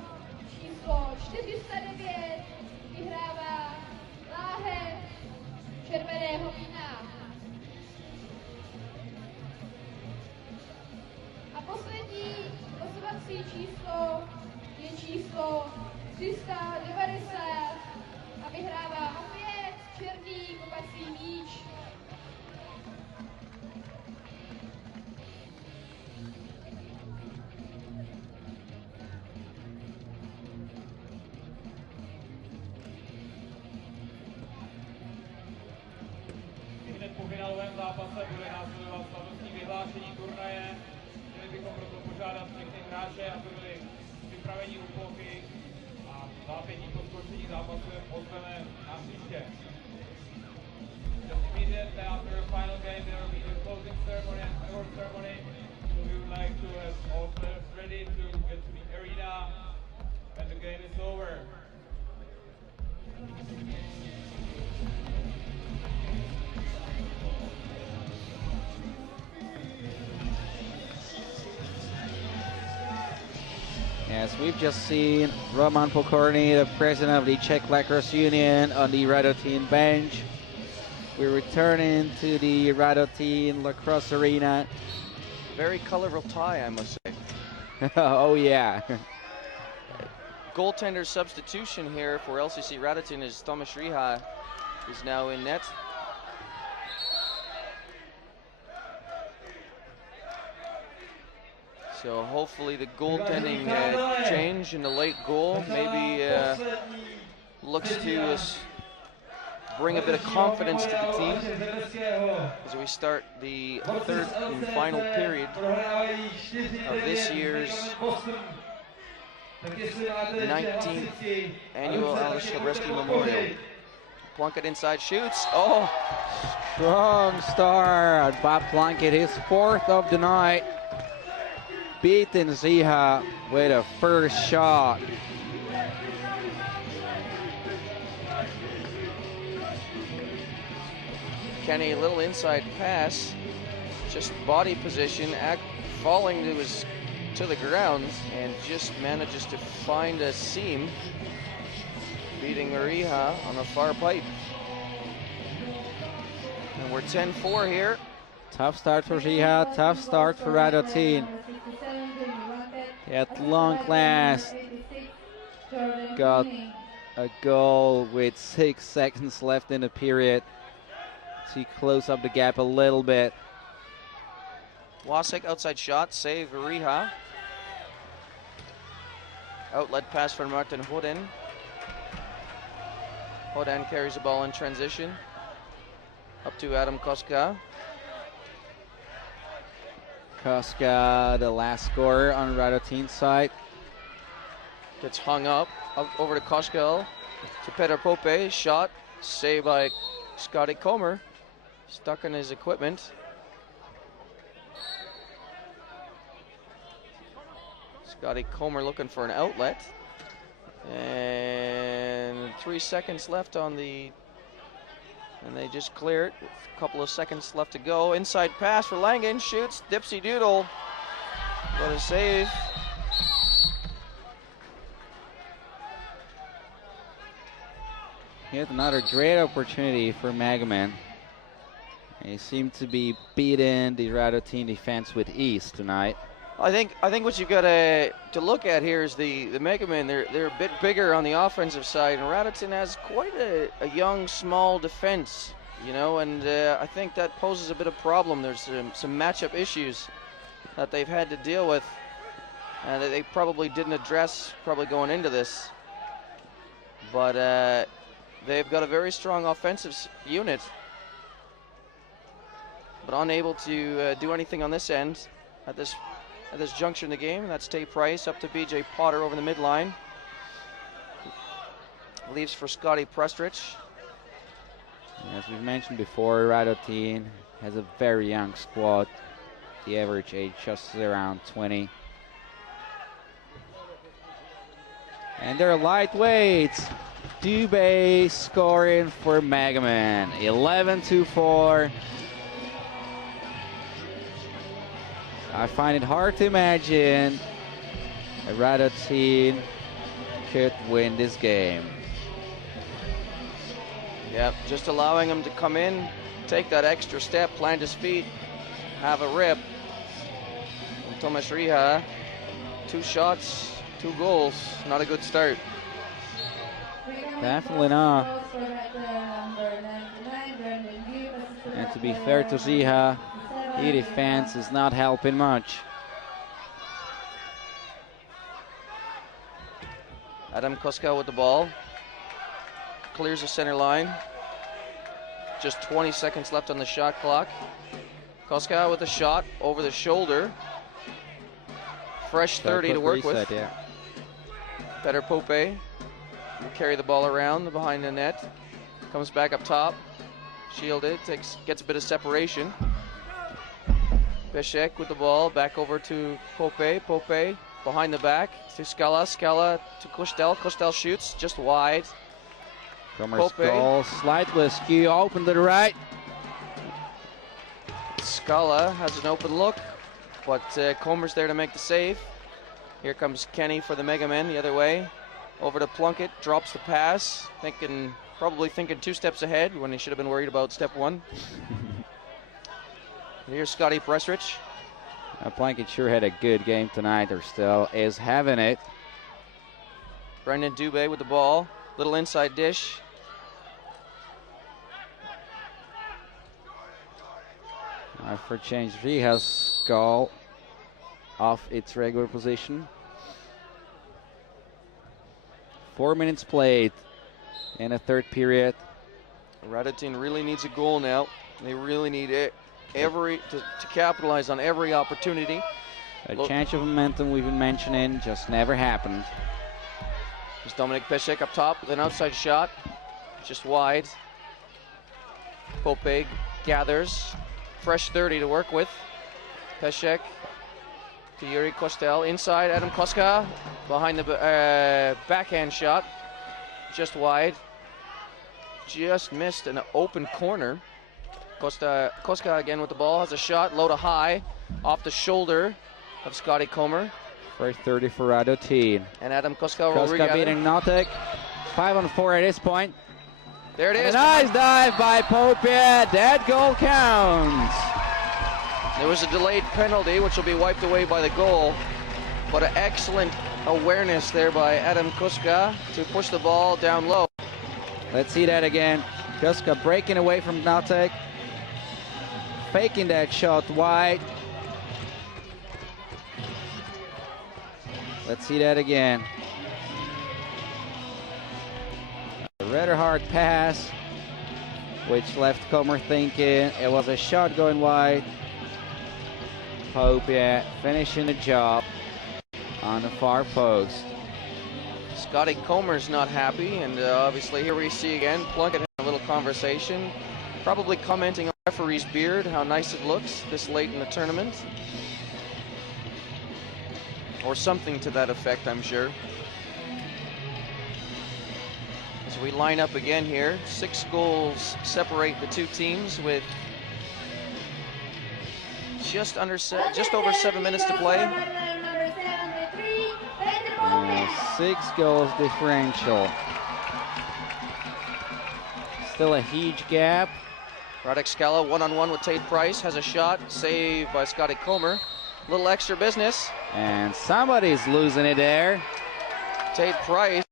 409 vyhrává láhev červeného vína. A poslední losovací číslo je číslo 390 a vyhrává opět černý kopací míč. Hned po finálovém zápase bude následovat slavnostní vyhlášení turnaje. Chtěli bychom proto požádat všechny hráče, aby byli připraveni u plochy a zápětí po skončení zápasu je pozveme na příště. Just immediately after the final game there will be the closing ceremony and award ceremony. So we would like to have all players ready to get to the arena when the game is over. Yes, we've just seen Roman Pokorny, the president of the Czech Lacrosse Union, on the Radotín bench. We're returning to the Radotín Lacrosse Arena. Very colorful tie, I must say. Oh yeah. Goaltender substitution here for LCC Radotín is Tomáš Riha is now in net. So hopefully the goaltending change in the late goal maybe looks to bring a bit of confidence to the team as we start the third and final period of this year's 19th annual Aleš Hřebeský Memorial. Plunkett inside shoots. Oh! Strong start. Bob Plunkett, his 4th of the night. Beating Ziha with a first shot. Kenny, a little inside pass, just body position, falling to the ground, and just manages to find a seam, beating Riha on the far pipe. And we're 10-4 here. Tough start for Ziha, tough start for Radotín. At long last, got a goal with 6 seconds left in the period to close up the gap a little bit. Wasik outside shot, save Riha. Outlet pass for Martin Hoden. Hoden carries the ball in transition. Up to Adam Koska. Koska, the last scorer on Radotín's side. Gets hung up over to Koska, to Peter Pope. Shot, saved by Scotty Comer. Stuck in his equipment. Scotty Comer looking for an outlet. And 3 seconds left on the, and they just clear it. A couple of seconds left to go. Inside pass for Langen, shoots, dipsy doodle. What a save. Here's another great opportunity for MegaMen. They seem to be beating the Radotín defense with ease tonight. I think what you've got to look at here is the MegaMen. They're a bit bigger on the offensive side, and Radotín has quite a young, small defense, you know, and I think that poses a bit of problem. There's some matchup issues that they've had to deal with, and that they probably didn't address going into this. But they've got a very strong offensive unit, but unable to do anything on this end at this juncture in the game. That's Tay Price up to BJ Potter over the midline. Leaves for Scotty Prestrich. As we've mentioned before, Radotín has a very young squad. The average age just around 20. And they're lightweights. Dubé scoring for MegaMen. 11-4. I find it hard to imagine a Radotín could win this game. Yep, just allowing him to come in, take that extra step, plant his feet, have a rip. And Tomas Riha, 2 shots, 2 goals. Not a good start. Definitely not. And to be fair to Riha, the defense is not helping much. Adam Koska with the ball. Clears the center line. Just 20 seconds left on the shot clock. Koska with a shot over the shoulder. Fresh 30 to work with. Yeah. Better Pope. Carry the ball around behind the net. Comes back up top. Shielded. Gets a bit of separation. Beshek with the ball, back over to Pope. Pope behind the back to Scala. Scala to Kostel. Kostel shoots just wide. Comer's goal, slightly askew, open to the right. Scala has an open look, but Comer's there to make the save. Here comes Kenny for the MegaMen the other way. Over to Plunkett, drops the pass, probably thinking 2 steps ahead when he should have been worried about step 1. Here's Scotty Prestrich. Plunkett sure had a good game tonight, or still is having it. Brendan Dubé with the ball. Little inside dish. For change, Riha's goal off its regular position. 4 minutes played in a third period. Radotín really needs a goal now. They really need it. To capitalize on every opportunity. A change of momentum we've been mentioning just never happened. There's Dominic Peshek up top with an outside shot, just wide. Pope gathers, fresh 30 to work with. Peshek to Yuri Kostel, inside Adam Koska, behind the backhand shot, just wide. Just missed an open corner. Koska again with the ball, has a shot, low to high, off the shoulder of Scotty Comer. First 30 for Radotín. And Adam Koska will Koska beating Notek. 5-on-4 at this point. There it is. A nice dive by Pope. That goal counts. There was a delayed penalty, which will be wiped away by the goal. But an excellent awareness there by Adam Koska to push the ball down low. Let's see that again. Koska breaking away from Notek. Faking that shot wide. Let's see that again. A rather hard pass, which left Comer thinking it was a shot going wide. Pope finishing the job on the far post. Scotty Comer's not happy, and obviously here we see again Plunkett having a little conversation, probably commenting on the referee's beard, how nice it looks this late in the tournament. or something to that effect, I'm sure. As we line up again here, 6 goals separate the two teams with just over 7 minutes to play. 6 goals differential. Still a huge gap. Radek Skala one-on-one with Tate Price, has a shot, saved by Scotty Comer. Little extra business. And somebody's losing it there. Tate Price,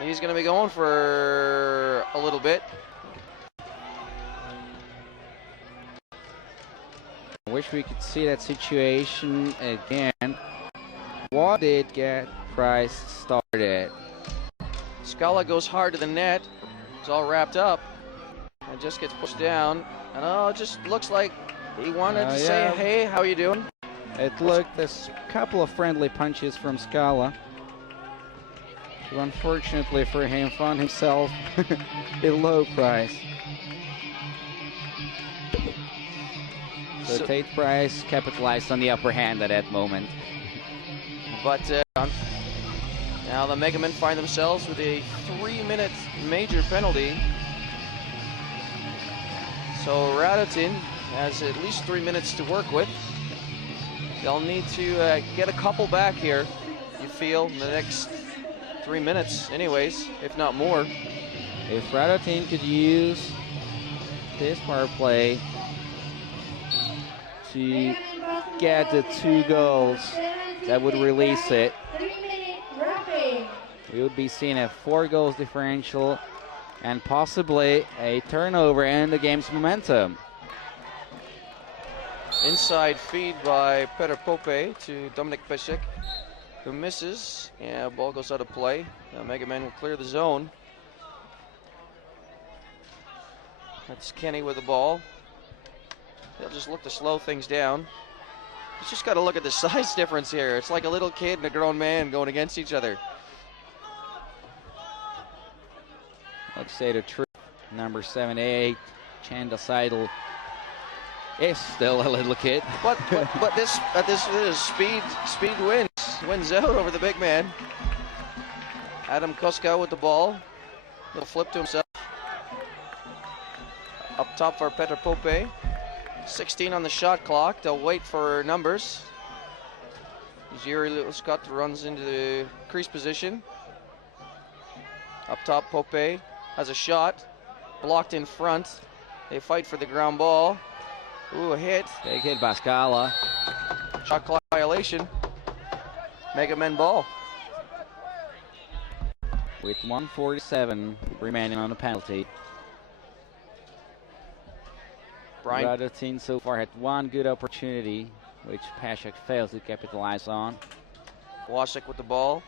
he's going to be going for a little bit. I wish we could see that situation again. What did get Price started? Skala goes hard to the net. It's all wrapped up. And just gets pushed down. And it just looks like he wanted to say, hey, how you doing? It looked, there's a couple of friendly punches from Skala, who unfortunately for him found himself in low Price. So Tate Price capitalized on the upper hand at that moment. But now the MegaMen find themselves with a 3-minute major penalty. So Radotín has at least 3 minutes to work with. They'll need to get a couple back here, you feel, in the next 3 minutes anyways, if not more. If Radotín could use this power play to get the 2 goals, that would release it. We would be seeing a 4 goals differential and possibly a turnover and the game's momentum. Inside feed by Petr Pope to Dominik Pesek, who misses. Yeah, ball goes out of play. MegaMen will clear the zone. That's Kenny with the ball. They'll just look to slow things down. You just got to look at the size difference here. It's like a little kid and a grown man going against each other. Let's say the truth. Number 78, Chanda Seidel, is still a little kid. But this speed wins out over the big man. Adam Koska with the ball. Little flip to himself. Up top for Petr Pope. 16 on the shot clock. They'll wait for numbers. Jiří Scott runs into the crease position. Up top, Pope has a shot. Blocked in front. They fight for the ground ball. Ooh, a hit. Big hit by Skala. Shot clock violation. MegaMen ball. With 1:47 remaining on the penalty. Radotín so far had 1 good opportunity, which Pesek fails to capitalize on. Wasik with the ball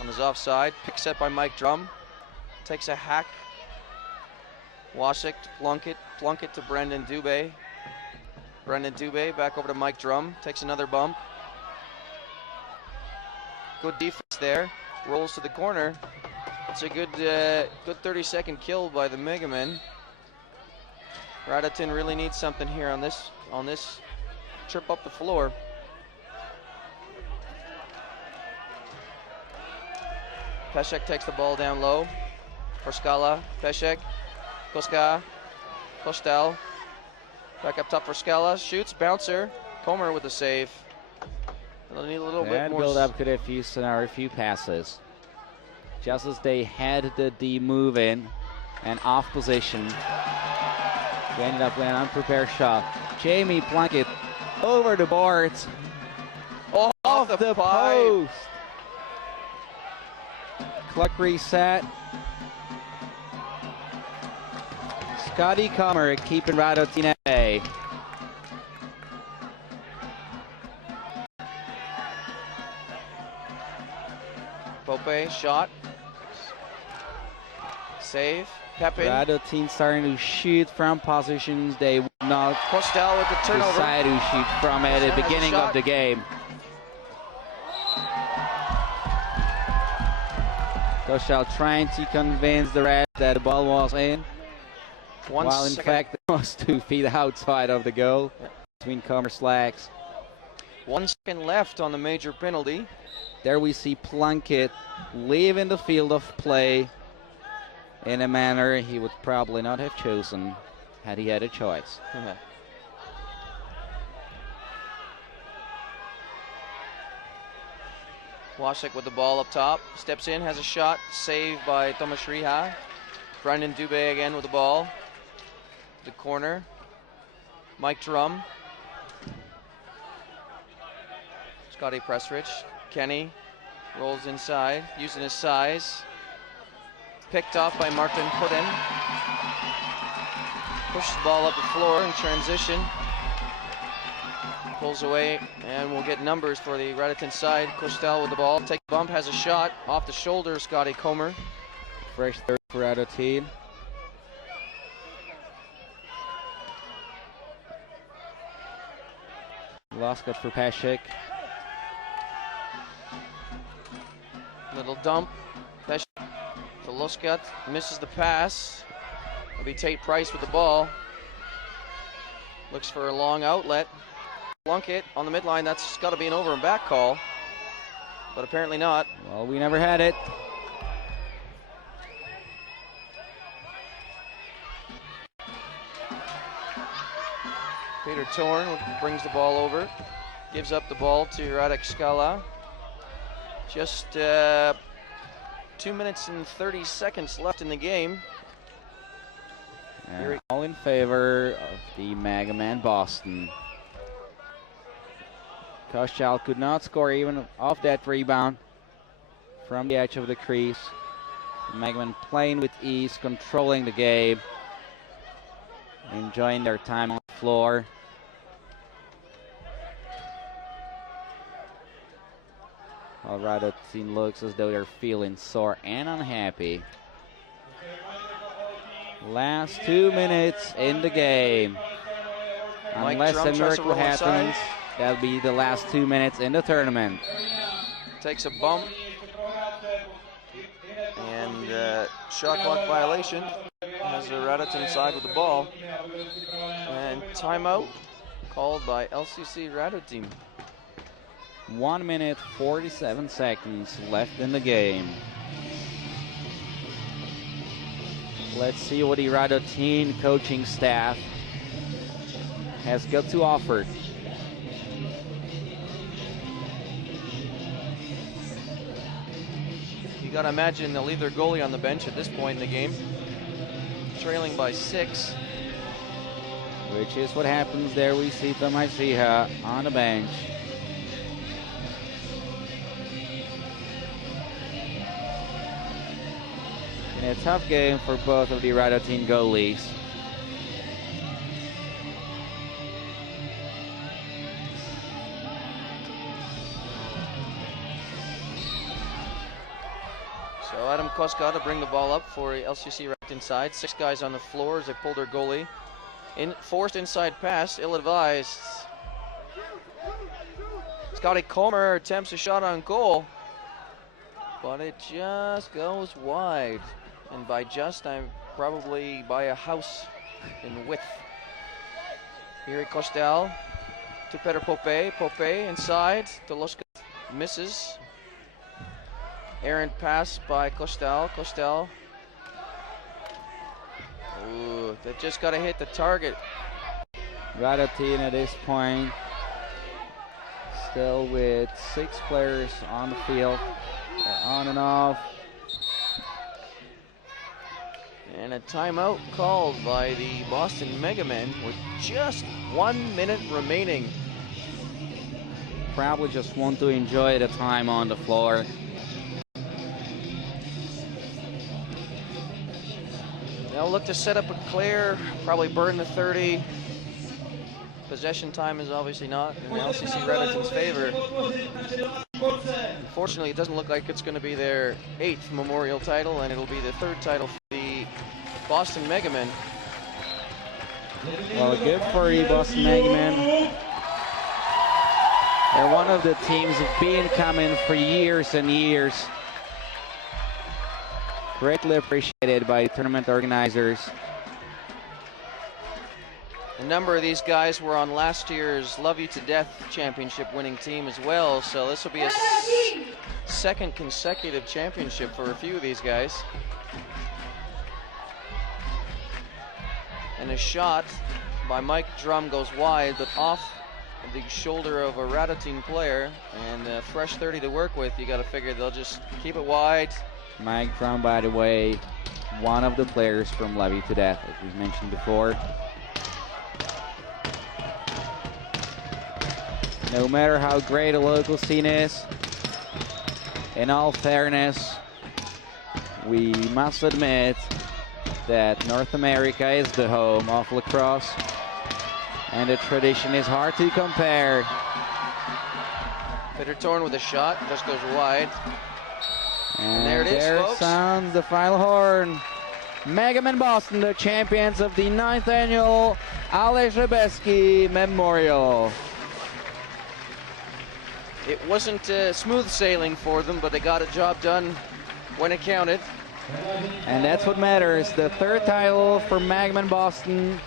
on his offside. Pick set by Mike Drum. Takes a hack. Wasik plunk it to Brendan Dubé. Brendan Dubé back over to Mike Drum. Takes another bump. Good defense there. Rolls to the corner. It's a good 30-second kill by the MegaMen. Radotín really needs something here on this trip up the floor. Pesek takes the ball down low for Skala. Pesek, Koska, Kostel. Back up top for Skala. Shoots, bouncer. Comer with the save. They'll need a little bit more. Build up could have used a few passes. Just as they had the D move in and off position. We ended up with an unprepared shot. Jamie Plunkett over the boards. Oh, off the post. Clock reset. Scotty Comer keeping Radotín at bay. Pope shot. Save. Pepin. Radotín starting to shoot from positions they would not Kostel with the turnover. Decide to shoot from at the beginning of the game. Kostel trying to convince the ref that the ball was in. While in fact it was 2 feet outside of the goal between Comer's legs. 1 second left on the major penalty. There we see Plunkett leaving the field of play in a manner he would probably not have chosen had he had a choice. Wasek with the ball up top, steps in, has a shot, saved by Tomas Riha. Brendan Dubé again with the ball. The corner. Mike Drum. Scotty Pressrich. Kenny rolls inside, using his size. Picked off by Martin Putin. Pushes the ball up the floor in transition. Pulls away, and we'll get numbers for the Radotín side. Kostel with the ball, take a bump, has a shot off the shoulder. Scotty Comer. Fresh third for Radotín. Loskot for Peshik. Little dump. Peshik to Loskot, misses the pass. It'll be Tate Price with the ball. Looks for a long outlet. Plunkett on the midline, that's got to be an over and back call, but apparently not. Well, we never had it. Peter Torn brings the ball over, gives up the ball to Radek Skala. Just 2 minutes and 30 seconds left in the game. And all in favor of the MegaMen Boston. Koschal could not score even off that rebound from the edge of the crease. The MegaMen playing with ease, controlling the game, enjoying their time on the floor. While Radotín looks as though they're feeling sore and unhappy. Last 2 minutes in the game. Unless a miracle happens, that'll be the last 2 minutes in the tournament. Takes a bump. And shot clock violation. Has the Radotín side with the ball. And timeout called by LCC Radotín. 1 minute, 47 seconds left in the game. Let's see what the Radotín coaching staff has got to offer. You gotta imagine they'll leave their goalie on the bench at this point in the game. Trailing by 6. Which is what happens there. We see Tomas Riha on the bench. In a tough game for both of the Radotín goalies. So Adam Koska to bring the ball up for LCC Radotín side. 6 guys on the floor as they pull their goalie. Forced inside pass, ill-advised. Scotty Comer attempts a shot on goal, but it just goes wide. And by just, I'm probably by a house in width. Here Kostel to Peter Popé. Popé inside to Loska, misses. Errant pass by Kostel. Kostel. Ooh, that just got to hit the target. Radotín at this point still with 6 players on the field. They're on and off. And a timeout called by the Boston MegaMen with just 1 minute remaining. Probably just want to enjoy the time on the floor. They'll look to set up a clear, probably burn the 30. Possession time is obviously not in LCC Radotín's favor. Unfortunately, it doesn't look like it's going to be their 8th Memorial title, and it'll be the 3rd title for the Boston MegaMen. Well, good for the Boston MegaMen. They're one of the teams who've been coming for years and years. Greatly appreciated by tournament organizers. A number of these guys were on last year's Love You to Death championship winning team as well, so this will be a second consecutive championship for a few of these guys. And a shot by Mike Drum goes wide, but off the shoulder of a Radotín player, and a fresh 30 to work with. You got to figure they'll just keep it wide. Mike Drum, by the way, one of the players from Love You to Death, as we mentioned before. No matter how great a local scene is, in all fairness, we must admit that North America is the home of lacrosse, and the tradition is hard to compare. Bittertorn with a shot, just goes wide. And there it is, there folks. sounds the final horn. MegaMen Boston, the champions of the 9th annual Aleš Hřebeský Memorial. It wasn't smooth sailing for them, but they got a job done when it counted. And that's what matters. The 3rd title for MegaMen Boston,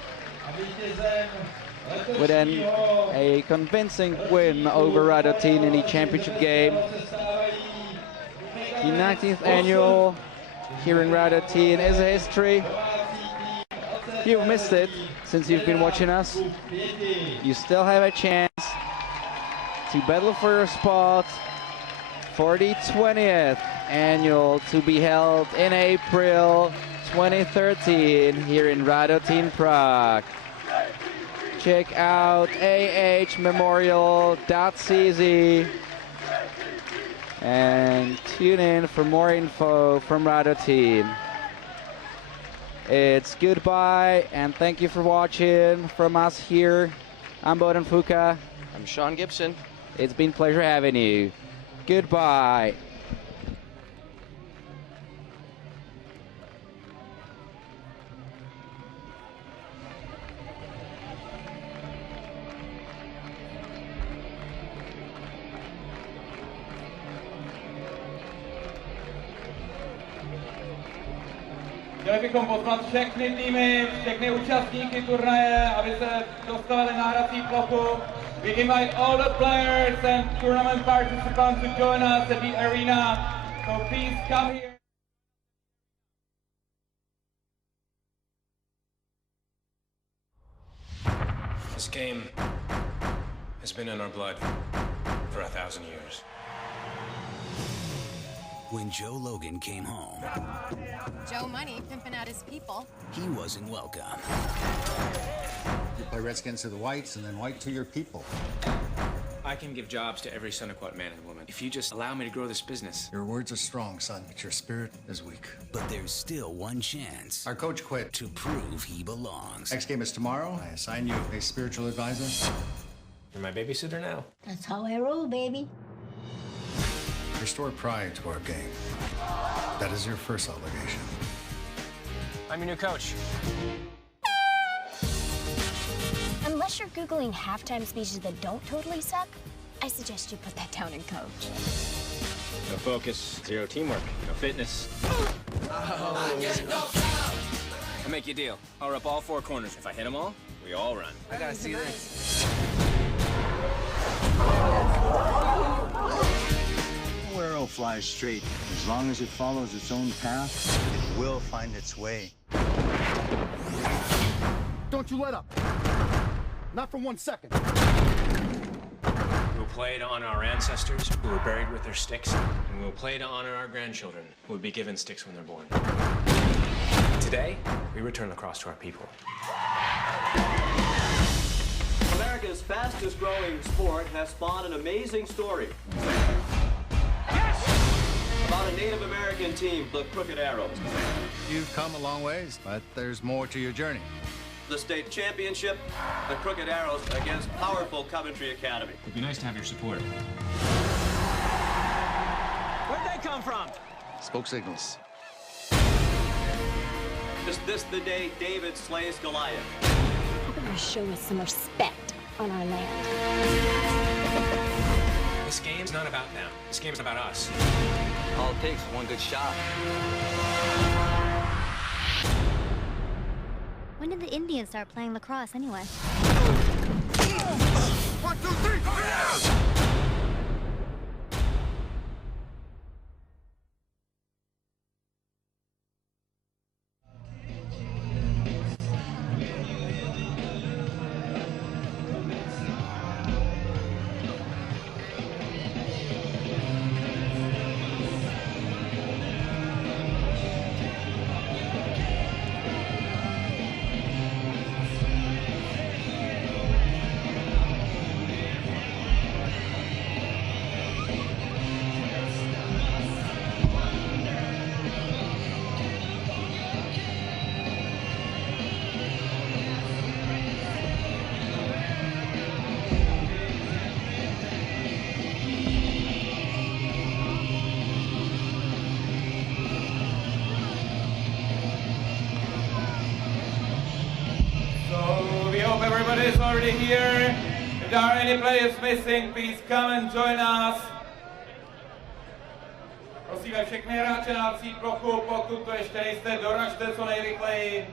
with a convincing win over Radotín in the championship game. The 19th annual here in Radotín is a history. You've missed it since you've been watching us. You still have a chance to battle for your spot for the 20th annual, to be held in April 2013 here in Radotín, Prague. Check out ahmemorial.cz and tune in for more info from Radotín. It's goodbye and thank you for watching from us here. I'm Boden Fuka. I'm Sean Gibson. It's been a pleasure having you. Goodbye. Chtěli bychom pozvat všechny týmy, všechny účastníky turnaje, aby se dostavili na hrací plochu. We invite all the players and tournament participants to join us at the arena. So please come here. This game has been in our blood for 1,000 years. When Joe Logan came home, Joe Money pimping out his people, he wasn't welcome. You play Redskins to the whites and then white to your people. I can give jobs to every Sunnaquat man and woman if you just allow me to grow this business. Your words are strong, son, but your spirit is weak. But there's still one chance Our coach quit. to prove he belongs. Next game is tomorrow. I assign you a spiritual advisor. You're my babysitter now. that's how I roll, baby. Restore pride to our game. That is your first obligation. I'm your new coach. Unless you're Googling halftime speeches that don't totally suck, I suggest you put that down in coach. No focus, zero teamwork, no fitness. I'll make you a deal. I'll rip all 4 corners. If I hit them all, we all run. I gotta see this. No arrow flies straight. As long as it follows its own path, it will find its way. Don't you let up. Not for 1 second. We'll play to honor our ancestors who were buried with their sticks, and we'll play to honor our grandchildren who will be given sticks when they're born. Today, we return lacrosse to our people. America's fastest growing sport has spawned an amazing story. About a Native American team, the Crooked Arrows. You've come a long ways, but there's more to your journey. The state championship, the Crooked Arrows against powerful Coventry Academy. It'd be nice to have your support. Where'd they come from? Smoke signals. Is this the day David slays Goliath? You better show us some respect on our land. This game's not about them. This game's about us. All it takes is one good shot. When did the Indians start playing lacrosse anyway? 1, 2, 3, go down! Everybody is already here. If there are any players missing, please come and join us. Prosíme všechny hráče na vzít plochu, pokud to ještě nejste, doražte co nejrychleji.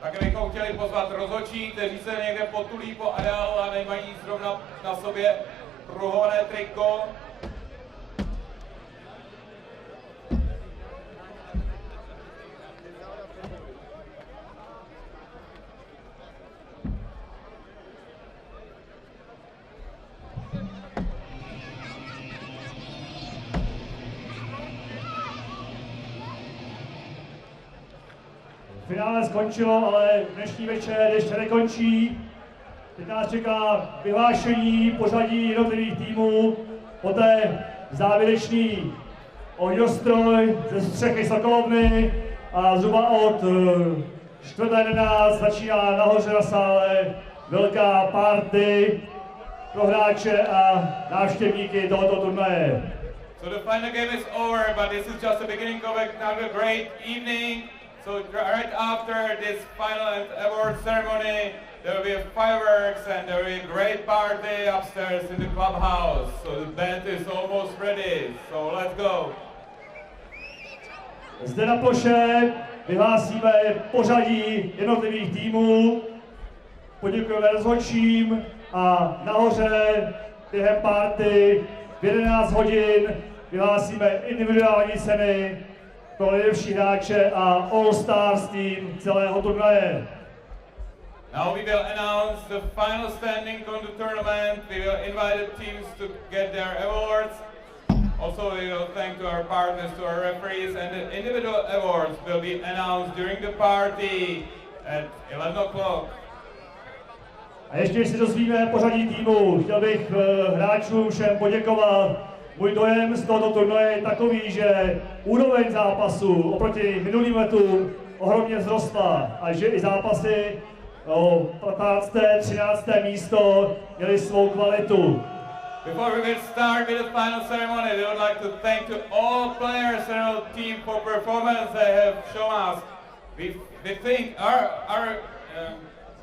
Také bychom chtěli pozvat rozhodčí, kteří se někde potulí po areálu a nemají zrovna na sobě pruhované triko. Finále skončilo, ale dnešní večer ještě nekončí. Teď nás čeká vyhlášení pořadí jednotlivých týmů, poté závěrečný ohňostroj ze střechy Sokolovny a zhruba od 4:11 začíná nahoře na sále velká party pro hráče a návštěvníky tohoto turnaje. So the final game is over, but this is just the beginning of another great evening. So right after this final and award ceremony, there will be fireworks and there will be a great party upstairs in the clubhouse. So the band is almost ready. So let's go. Zde na ploše vyhlásíme pořadí jednotlivých týmů, poděkujeme rozhodčím a nahoře během party v 11 hodin vyhlásíme individuální ceny pro nejlepší hráče a All Stars tým celého turnaje. Now we will announce the final standing on the tournament. We will invite the teams to get their awards. Also, we will thank to our partners, to our referees, and the individual awards will be announced during the party at 11 o'clock. A ještě když si dozvíme pořadí týmu, chtěl bych hráčům všem poděkovat. Můj dojem z tohoto turnaje je takový, že úroveň zápasu oproti minulým letům ohromně vzrostla a že i zápasy o 15. 13. místo měly svou kvalitu. Before we will start with the final ceremony, we would like to thank to all players and all team for performance they have shown us. We think our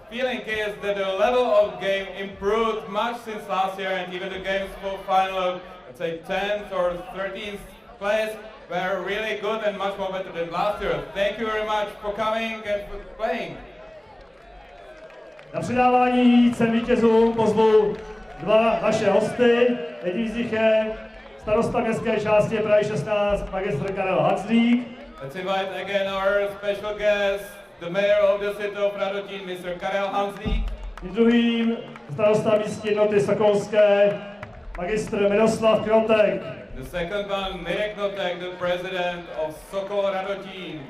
feeling is that the level of game improved much since last year, and even the games for final, let's say 10th or 13th place, were really good and much more better than last year. Thank you very much for coming and for playing. Na předávání cen vítězů pozvu dva naše hosty. Jedním z nich je starosta městské části Prahy 16, magistr Karel Hanzlík. Let's invite again our special guest, the mayor of the city of Radotín, Mr. Karel Hanzlík. Druhým starosta místní jednoty Sokolské, magistr Miroslav Knotek. The second one, Mirek Knotek, the president of Sokol Radotín.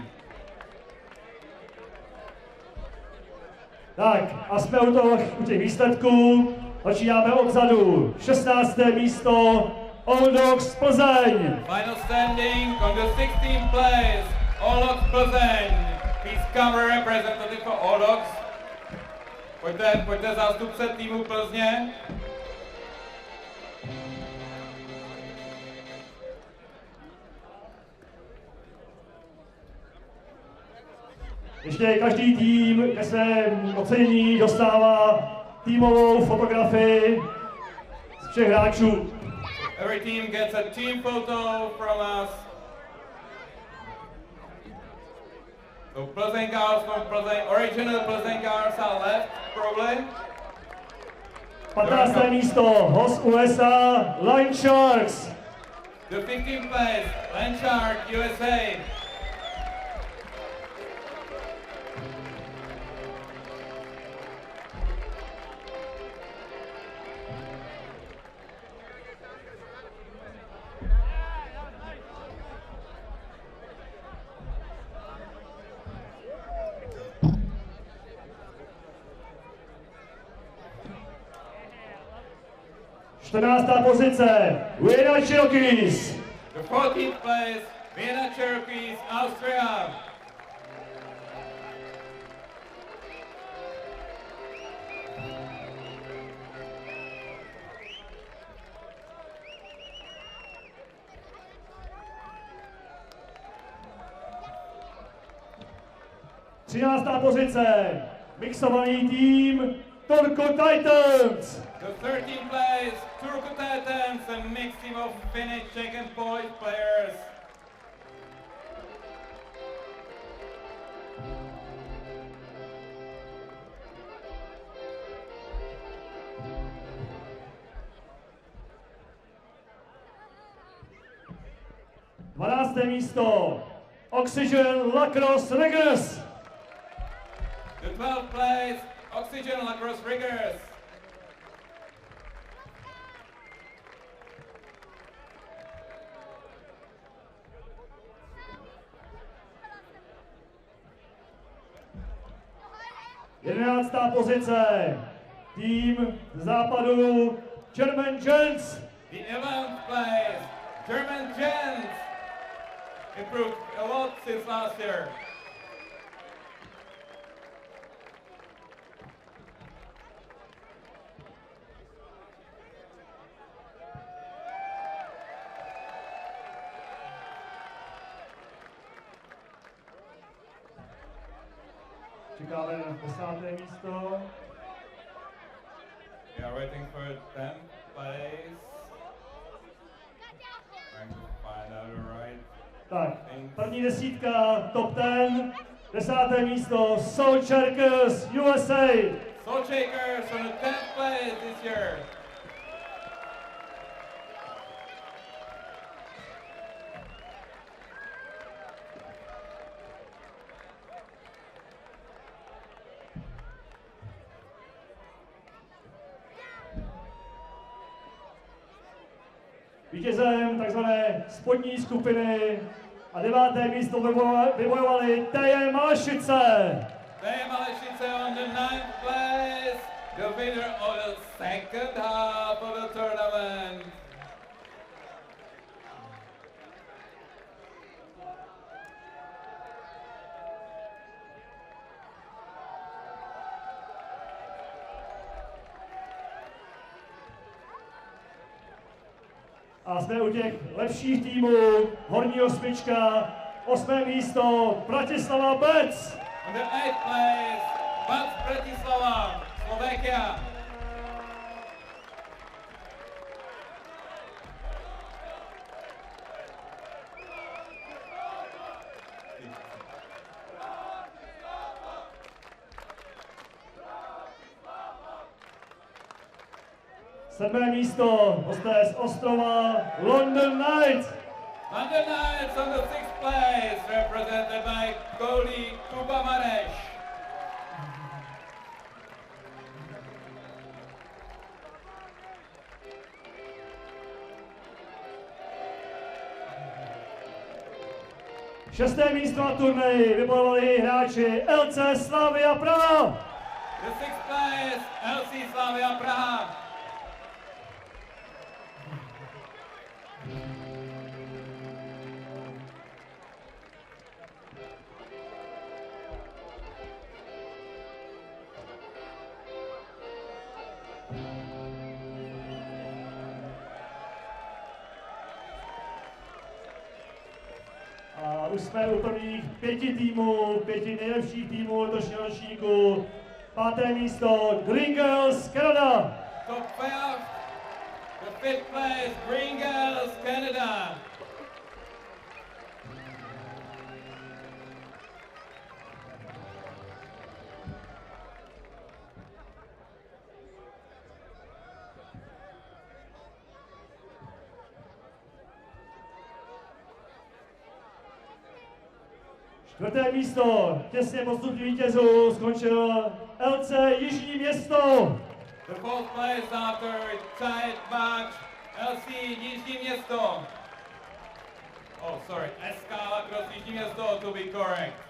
Tak a jsme u těch výsledků. Začínáme odzadu. 16. místo All Dogs Plzeň. Final standing on the 16th place, All Dogs Plzeň. Please come representative for All Dogs. Pojďte zástupce týmu Plzně. Ještě každý tým ke svému ocenění dostává týmovou fotografii z všech hráčů. Every team gets a team photo from us. So Plzeň girls from Plzeň, original Plzeň girls are left, probably. 15. místo, host USA, Line Sharks. The 15th place, Line Shark, USA. Pozice, Vienna Cherokees. The 14th place, Vienna Cherokees, Austria. Pozice, mixovaný tým Turku Titans. The 13th place, Turku Titans, a mixed team of Finnish, Czech and Polish players. Místo, Oxygen Lacrosse Riggers. The 12th place, Oxygen Lacrosse Riggers. Pozice, tým z západu German Gents. The 11th place, German Gents. Improved a lot since last year. Čekáme na 10. místo. We are waiting for 10th place. Trying to find out the right. Tak, první desítka, top 10, 10. místo, Soul Shakers, USA. Soul Shakers on the 10th place this year. Vítězem takzvané spodní skupiny a 9. místo vybojovali TJ Malešice. TJ Malešice on the 9th place, the winner of the second half of the tournament. A jsme u těch lepších týmů, horní osmička, 8. místo, Bratislava Bec. On the 8th place, Bec Bratislava, Slovakia. Sedmé místo, hosté z ostrova London Knights. London Knights on the 6th place, represented by goalie Kuba Mareš. Šesté místo na turnaji vybojovali hráči LC Slavia Praha. The 6th place, LC Slavia Praha. A už jsme u prvních 5 týmů, 5 nejlepších týmů letošního ročníku. 5. místo Green Girls Canada. Top 5, the 5th place, Green Girls Canada. Čtvrté místo, těsně po stupni vítězů, skončil LC Jižní Město. The fourth place after tied match, LC Jižní Město. Oh, sorry, SK Lacrosse Jižní Město to be correct.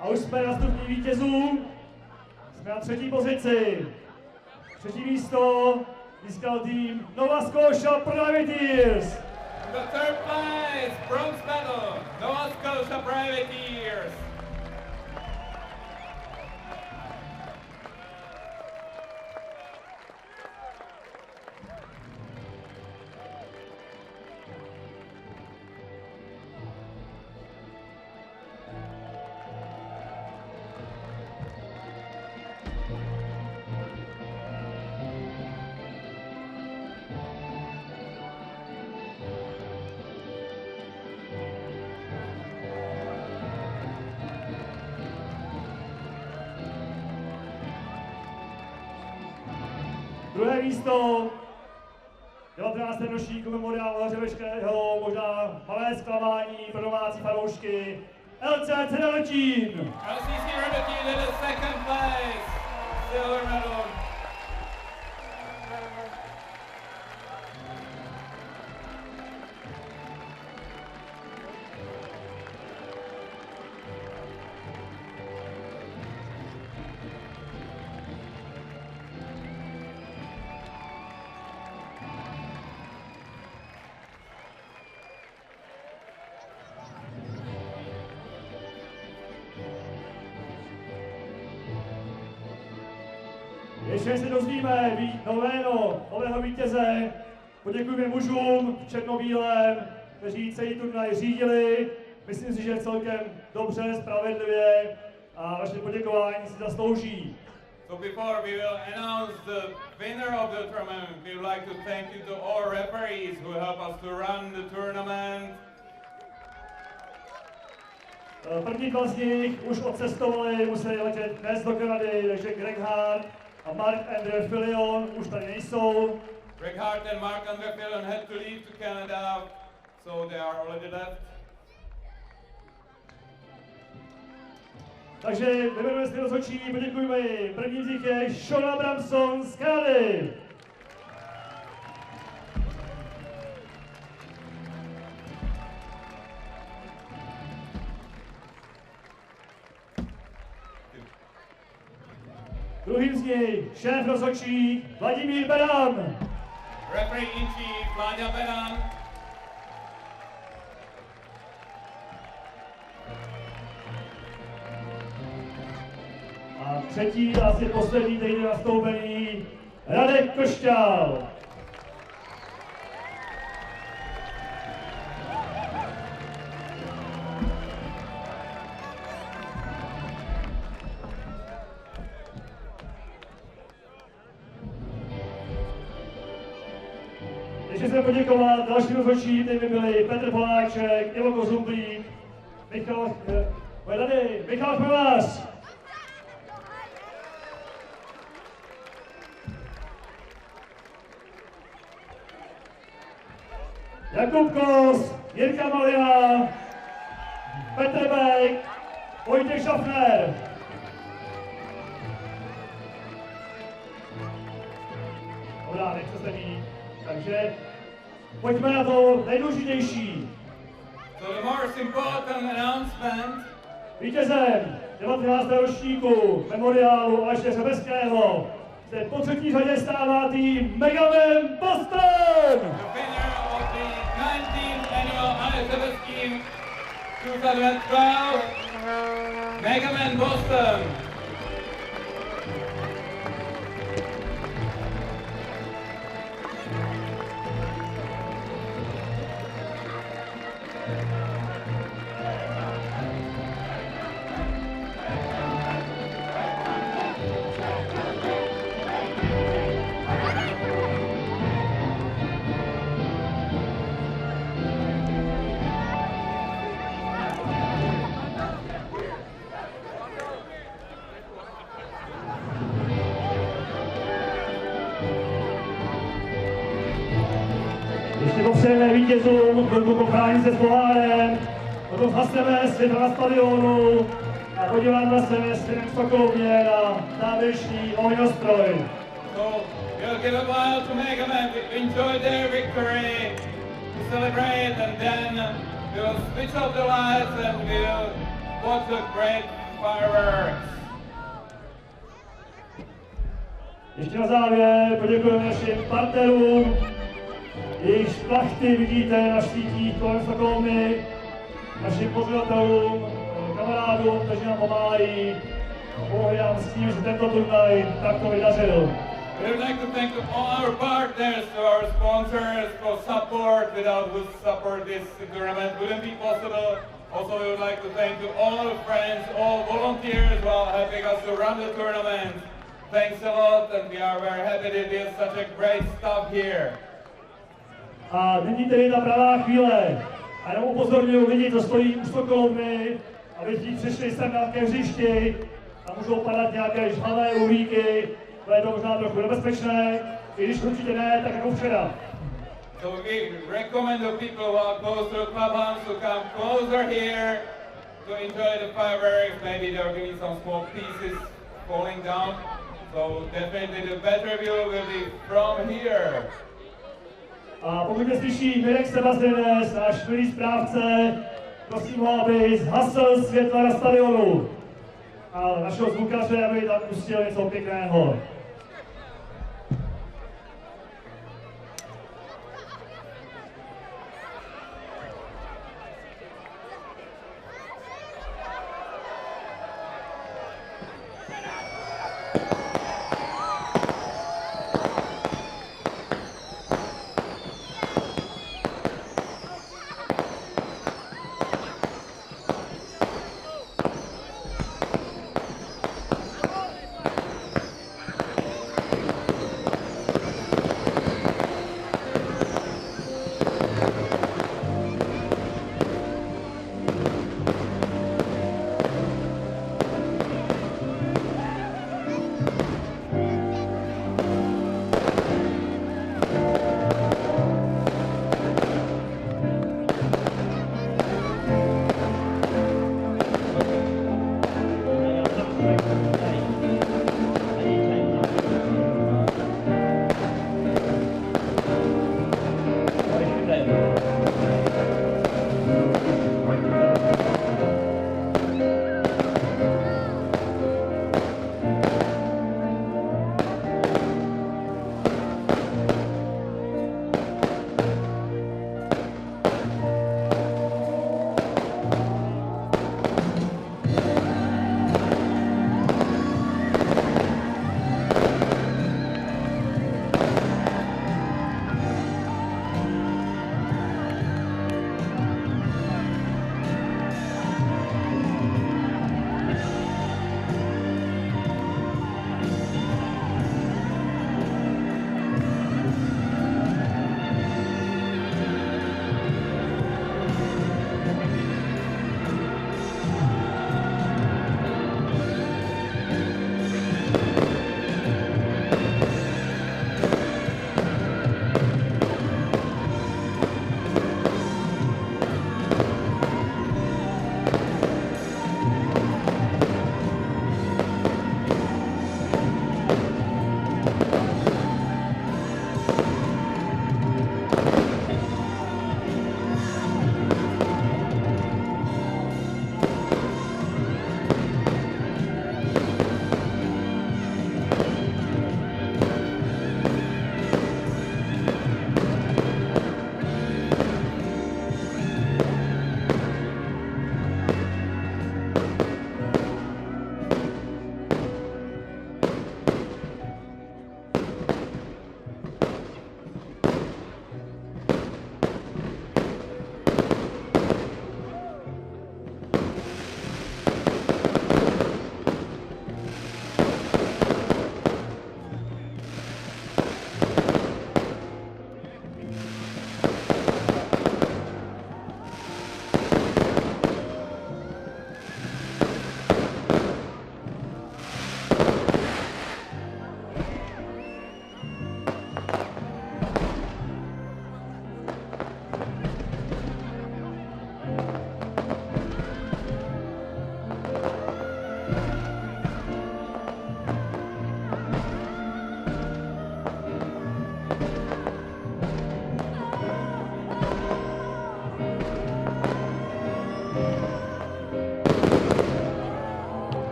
A už jsme na stupni vítězů. Jsme na třetí pozici. Třetí místo získal tým Nova Scotia Privateers. The third place, bronze medal, Nova Scotia Privateers. Druhé místo, 19. ročníku memoriálu Hřebeského, možná malé zklamání pro domácí fanoušky, LCC Radotín. LCC Radotín in the second place, silver medal. Ještě se dozvíme nového vítěze, poděkujeme mužům v černobílém, kteří celý turnaj řídili. Myslím si, že celkem dobře, spravedlivě a vaše poděkování si zaslouží. So before we will announce the winner of the tournament, we would like to thank you to all referees who help us to run the tournament. První dva z nich už odcestovali, museli letět dnes do Kanady, takže Greg Hart a Mark Andrew Filion už tady nejsou. Greg Hart and Mark Andrew Filion had to leave to Canada, so they are already left. Takže vybereme si rozhodčí, poděkujeme jim. První z nich je Sean Abramson z Kanady. Druhým z nich šéf rozhodčí Vladimír Beran. Referee in chief Vláďa Beran. A třetí, asi poslední týden nastoupený, Radek Košťál. Ještě se poděkovat dalším rozhodčím, kterými byli Petr Poláček, Ivo Kozumblík, Michal Chmelář. Jakub Kos, Jirka Malina, Petr Bek, Vojtěch Šafner. Dobrá, nechce se mít. Takže pojďme na to nejdůležitější. So the most important announcement. Vítězem 19. ročníku memoriálu Aleše Hřebeského se po třetí řadě stává tým MegaMen Boston! The winner of the 19th annual Aleš Hřebeský 2012, MegaMen Boston. přejeme vítězům, chvilku pochrání se s pohárem, potom zhasneme světla na stadionu a podíváme se směrem v Stockholmě na závěrečný ohňostroj. So we'll give a while to MegaMen to enjoy their victory, to celebrate, and then we'll switch off the lights and we'll watch the great fireworks. Ještě na závěr poděkujeme našim partnerům, jejichž plachty vidíte na štítích kolem Stockholmy, našim pořadatelům, kamarádům, kteří nám pomáhají, pomohli nám s tím, že tento turnaj takto vydařil. We would like to thank all our partners, to our sponsors for support, without whose support this tournament wouldn't be possible. Also, we would like to thank to all friends, all volunteers who are helping us to run the tournament. Thanks a lot, and we are very happy that there's such a great stuff here. A nyní tedy ta pravá chvíle. A jenom upozorňuji lidi, co stojí u Stockholmy, aby ti přišli sem na nějaké hřišti a můžou padat nějaké žhavé uhlíky. To je to možná trochu nebezpečné, i když určitě ne, tak jako včera. So we recommend the people who are close to the clubhouse to come closer here to enjoy the fireworks. Maybe there will be some small pieces falling down. So definitely the better view will be from here. A pokud mě slyší Mirek Sebastianes, náš milý správce, prosím ho, aby zhasl světla na stadionu. A našeho zvukaře, aby tam pustil něco pěkného.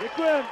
Děkujem.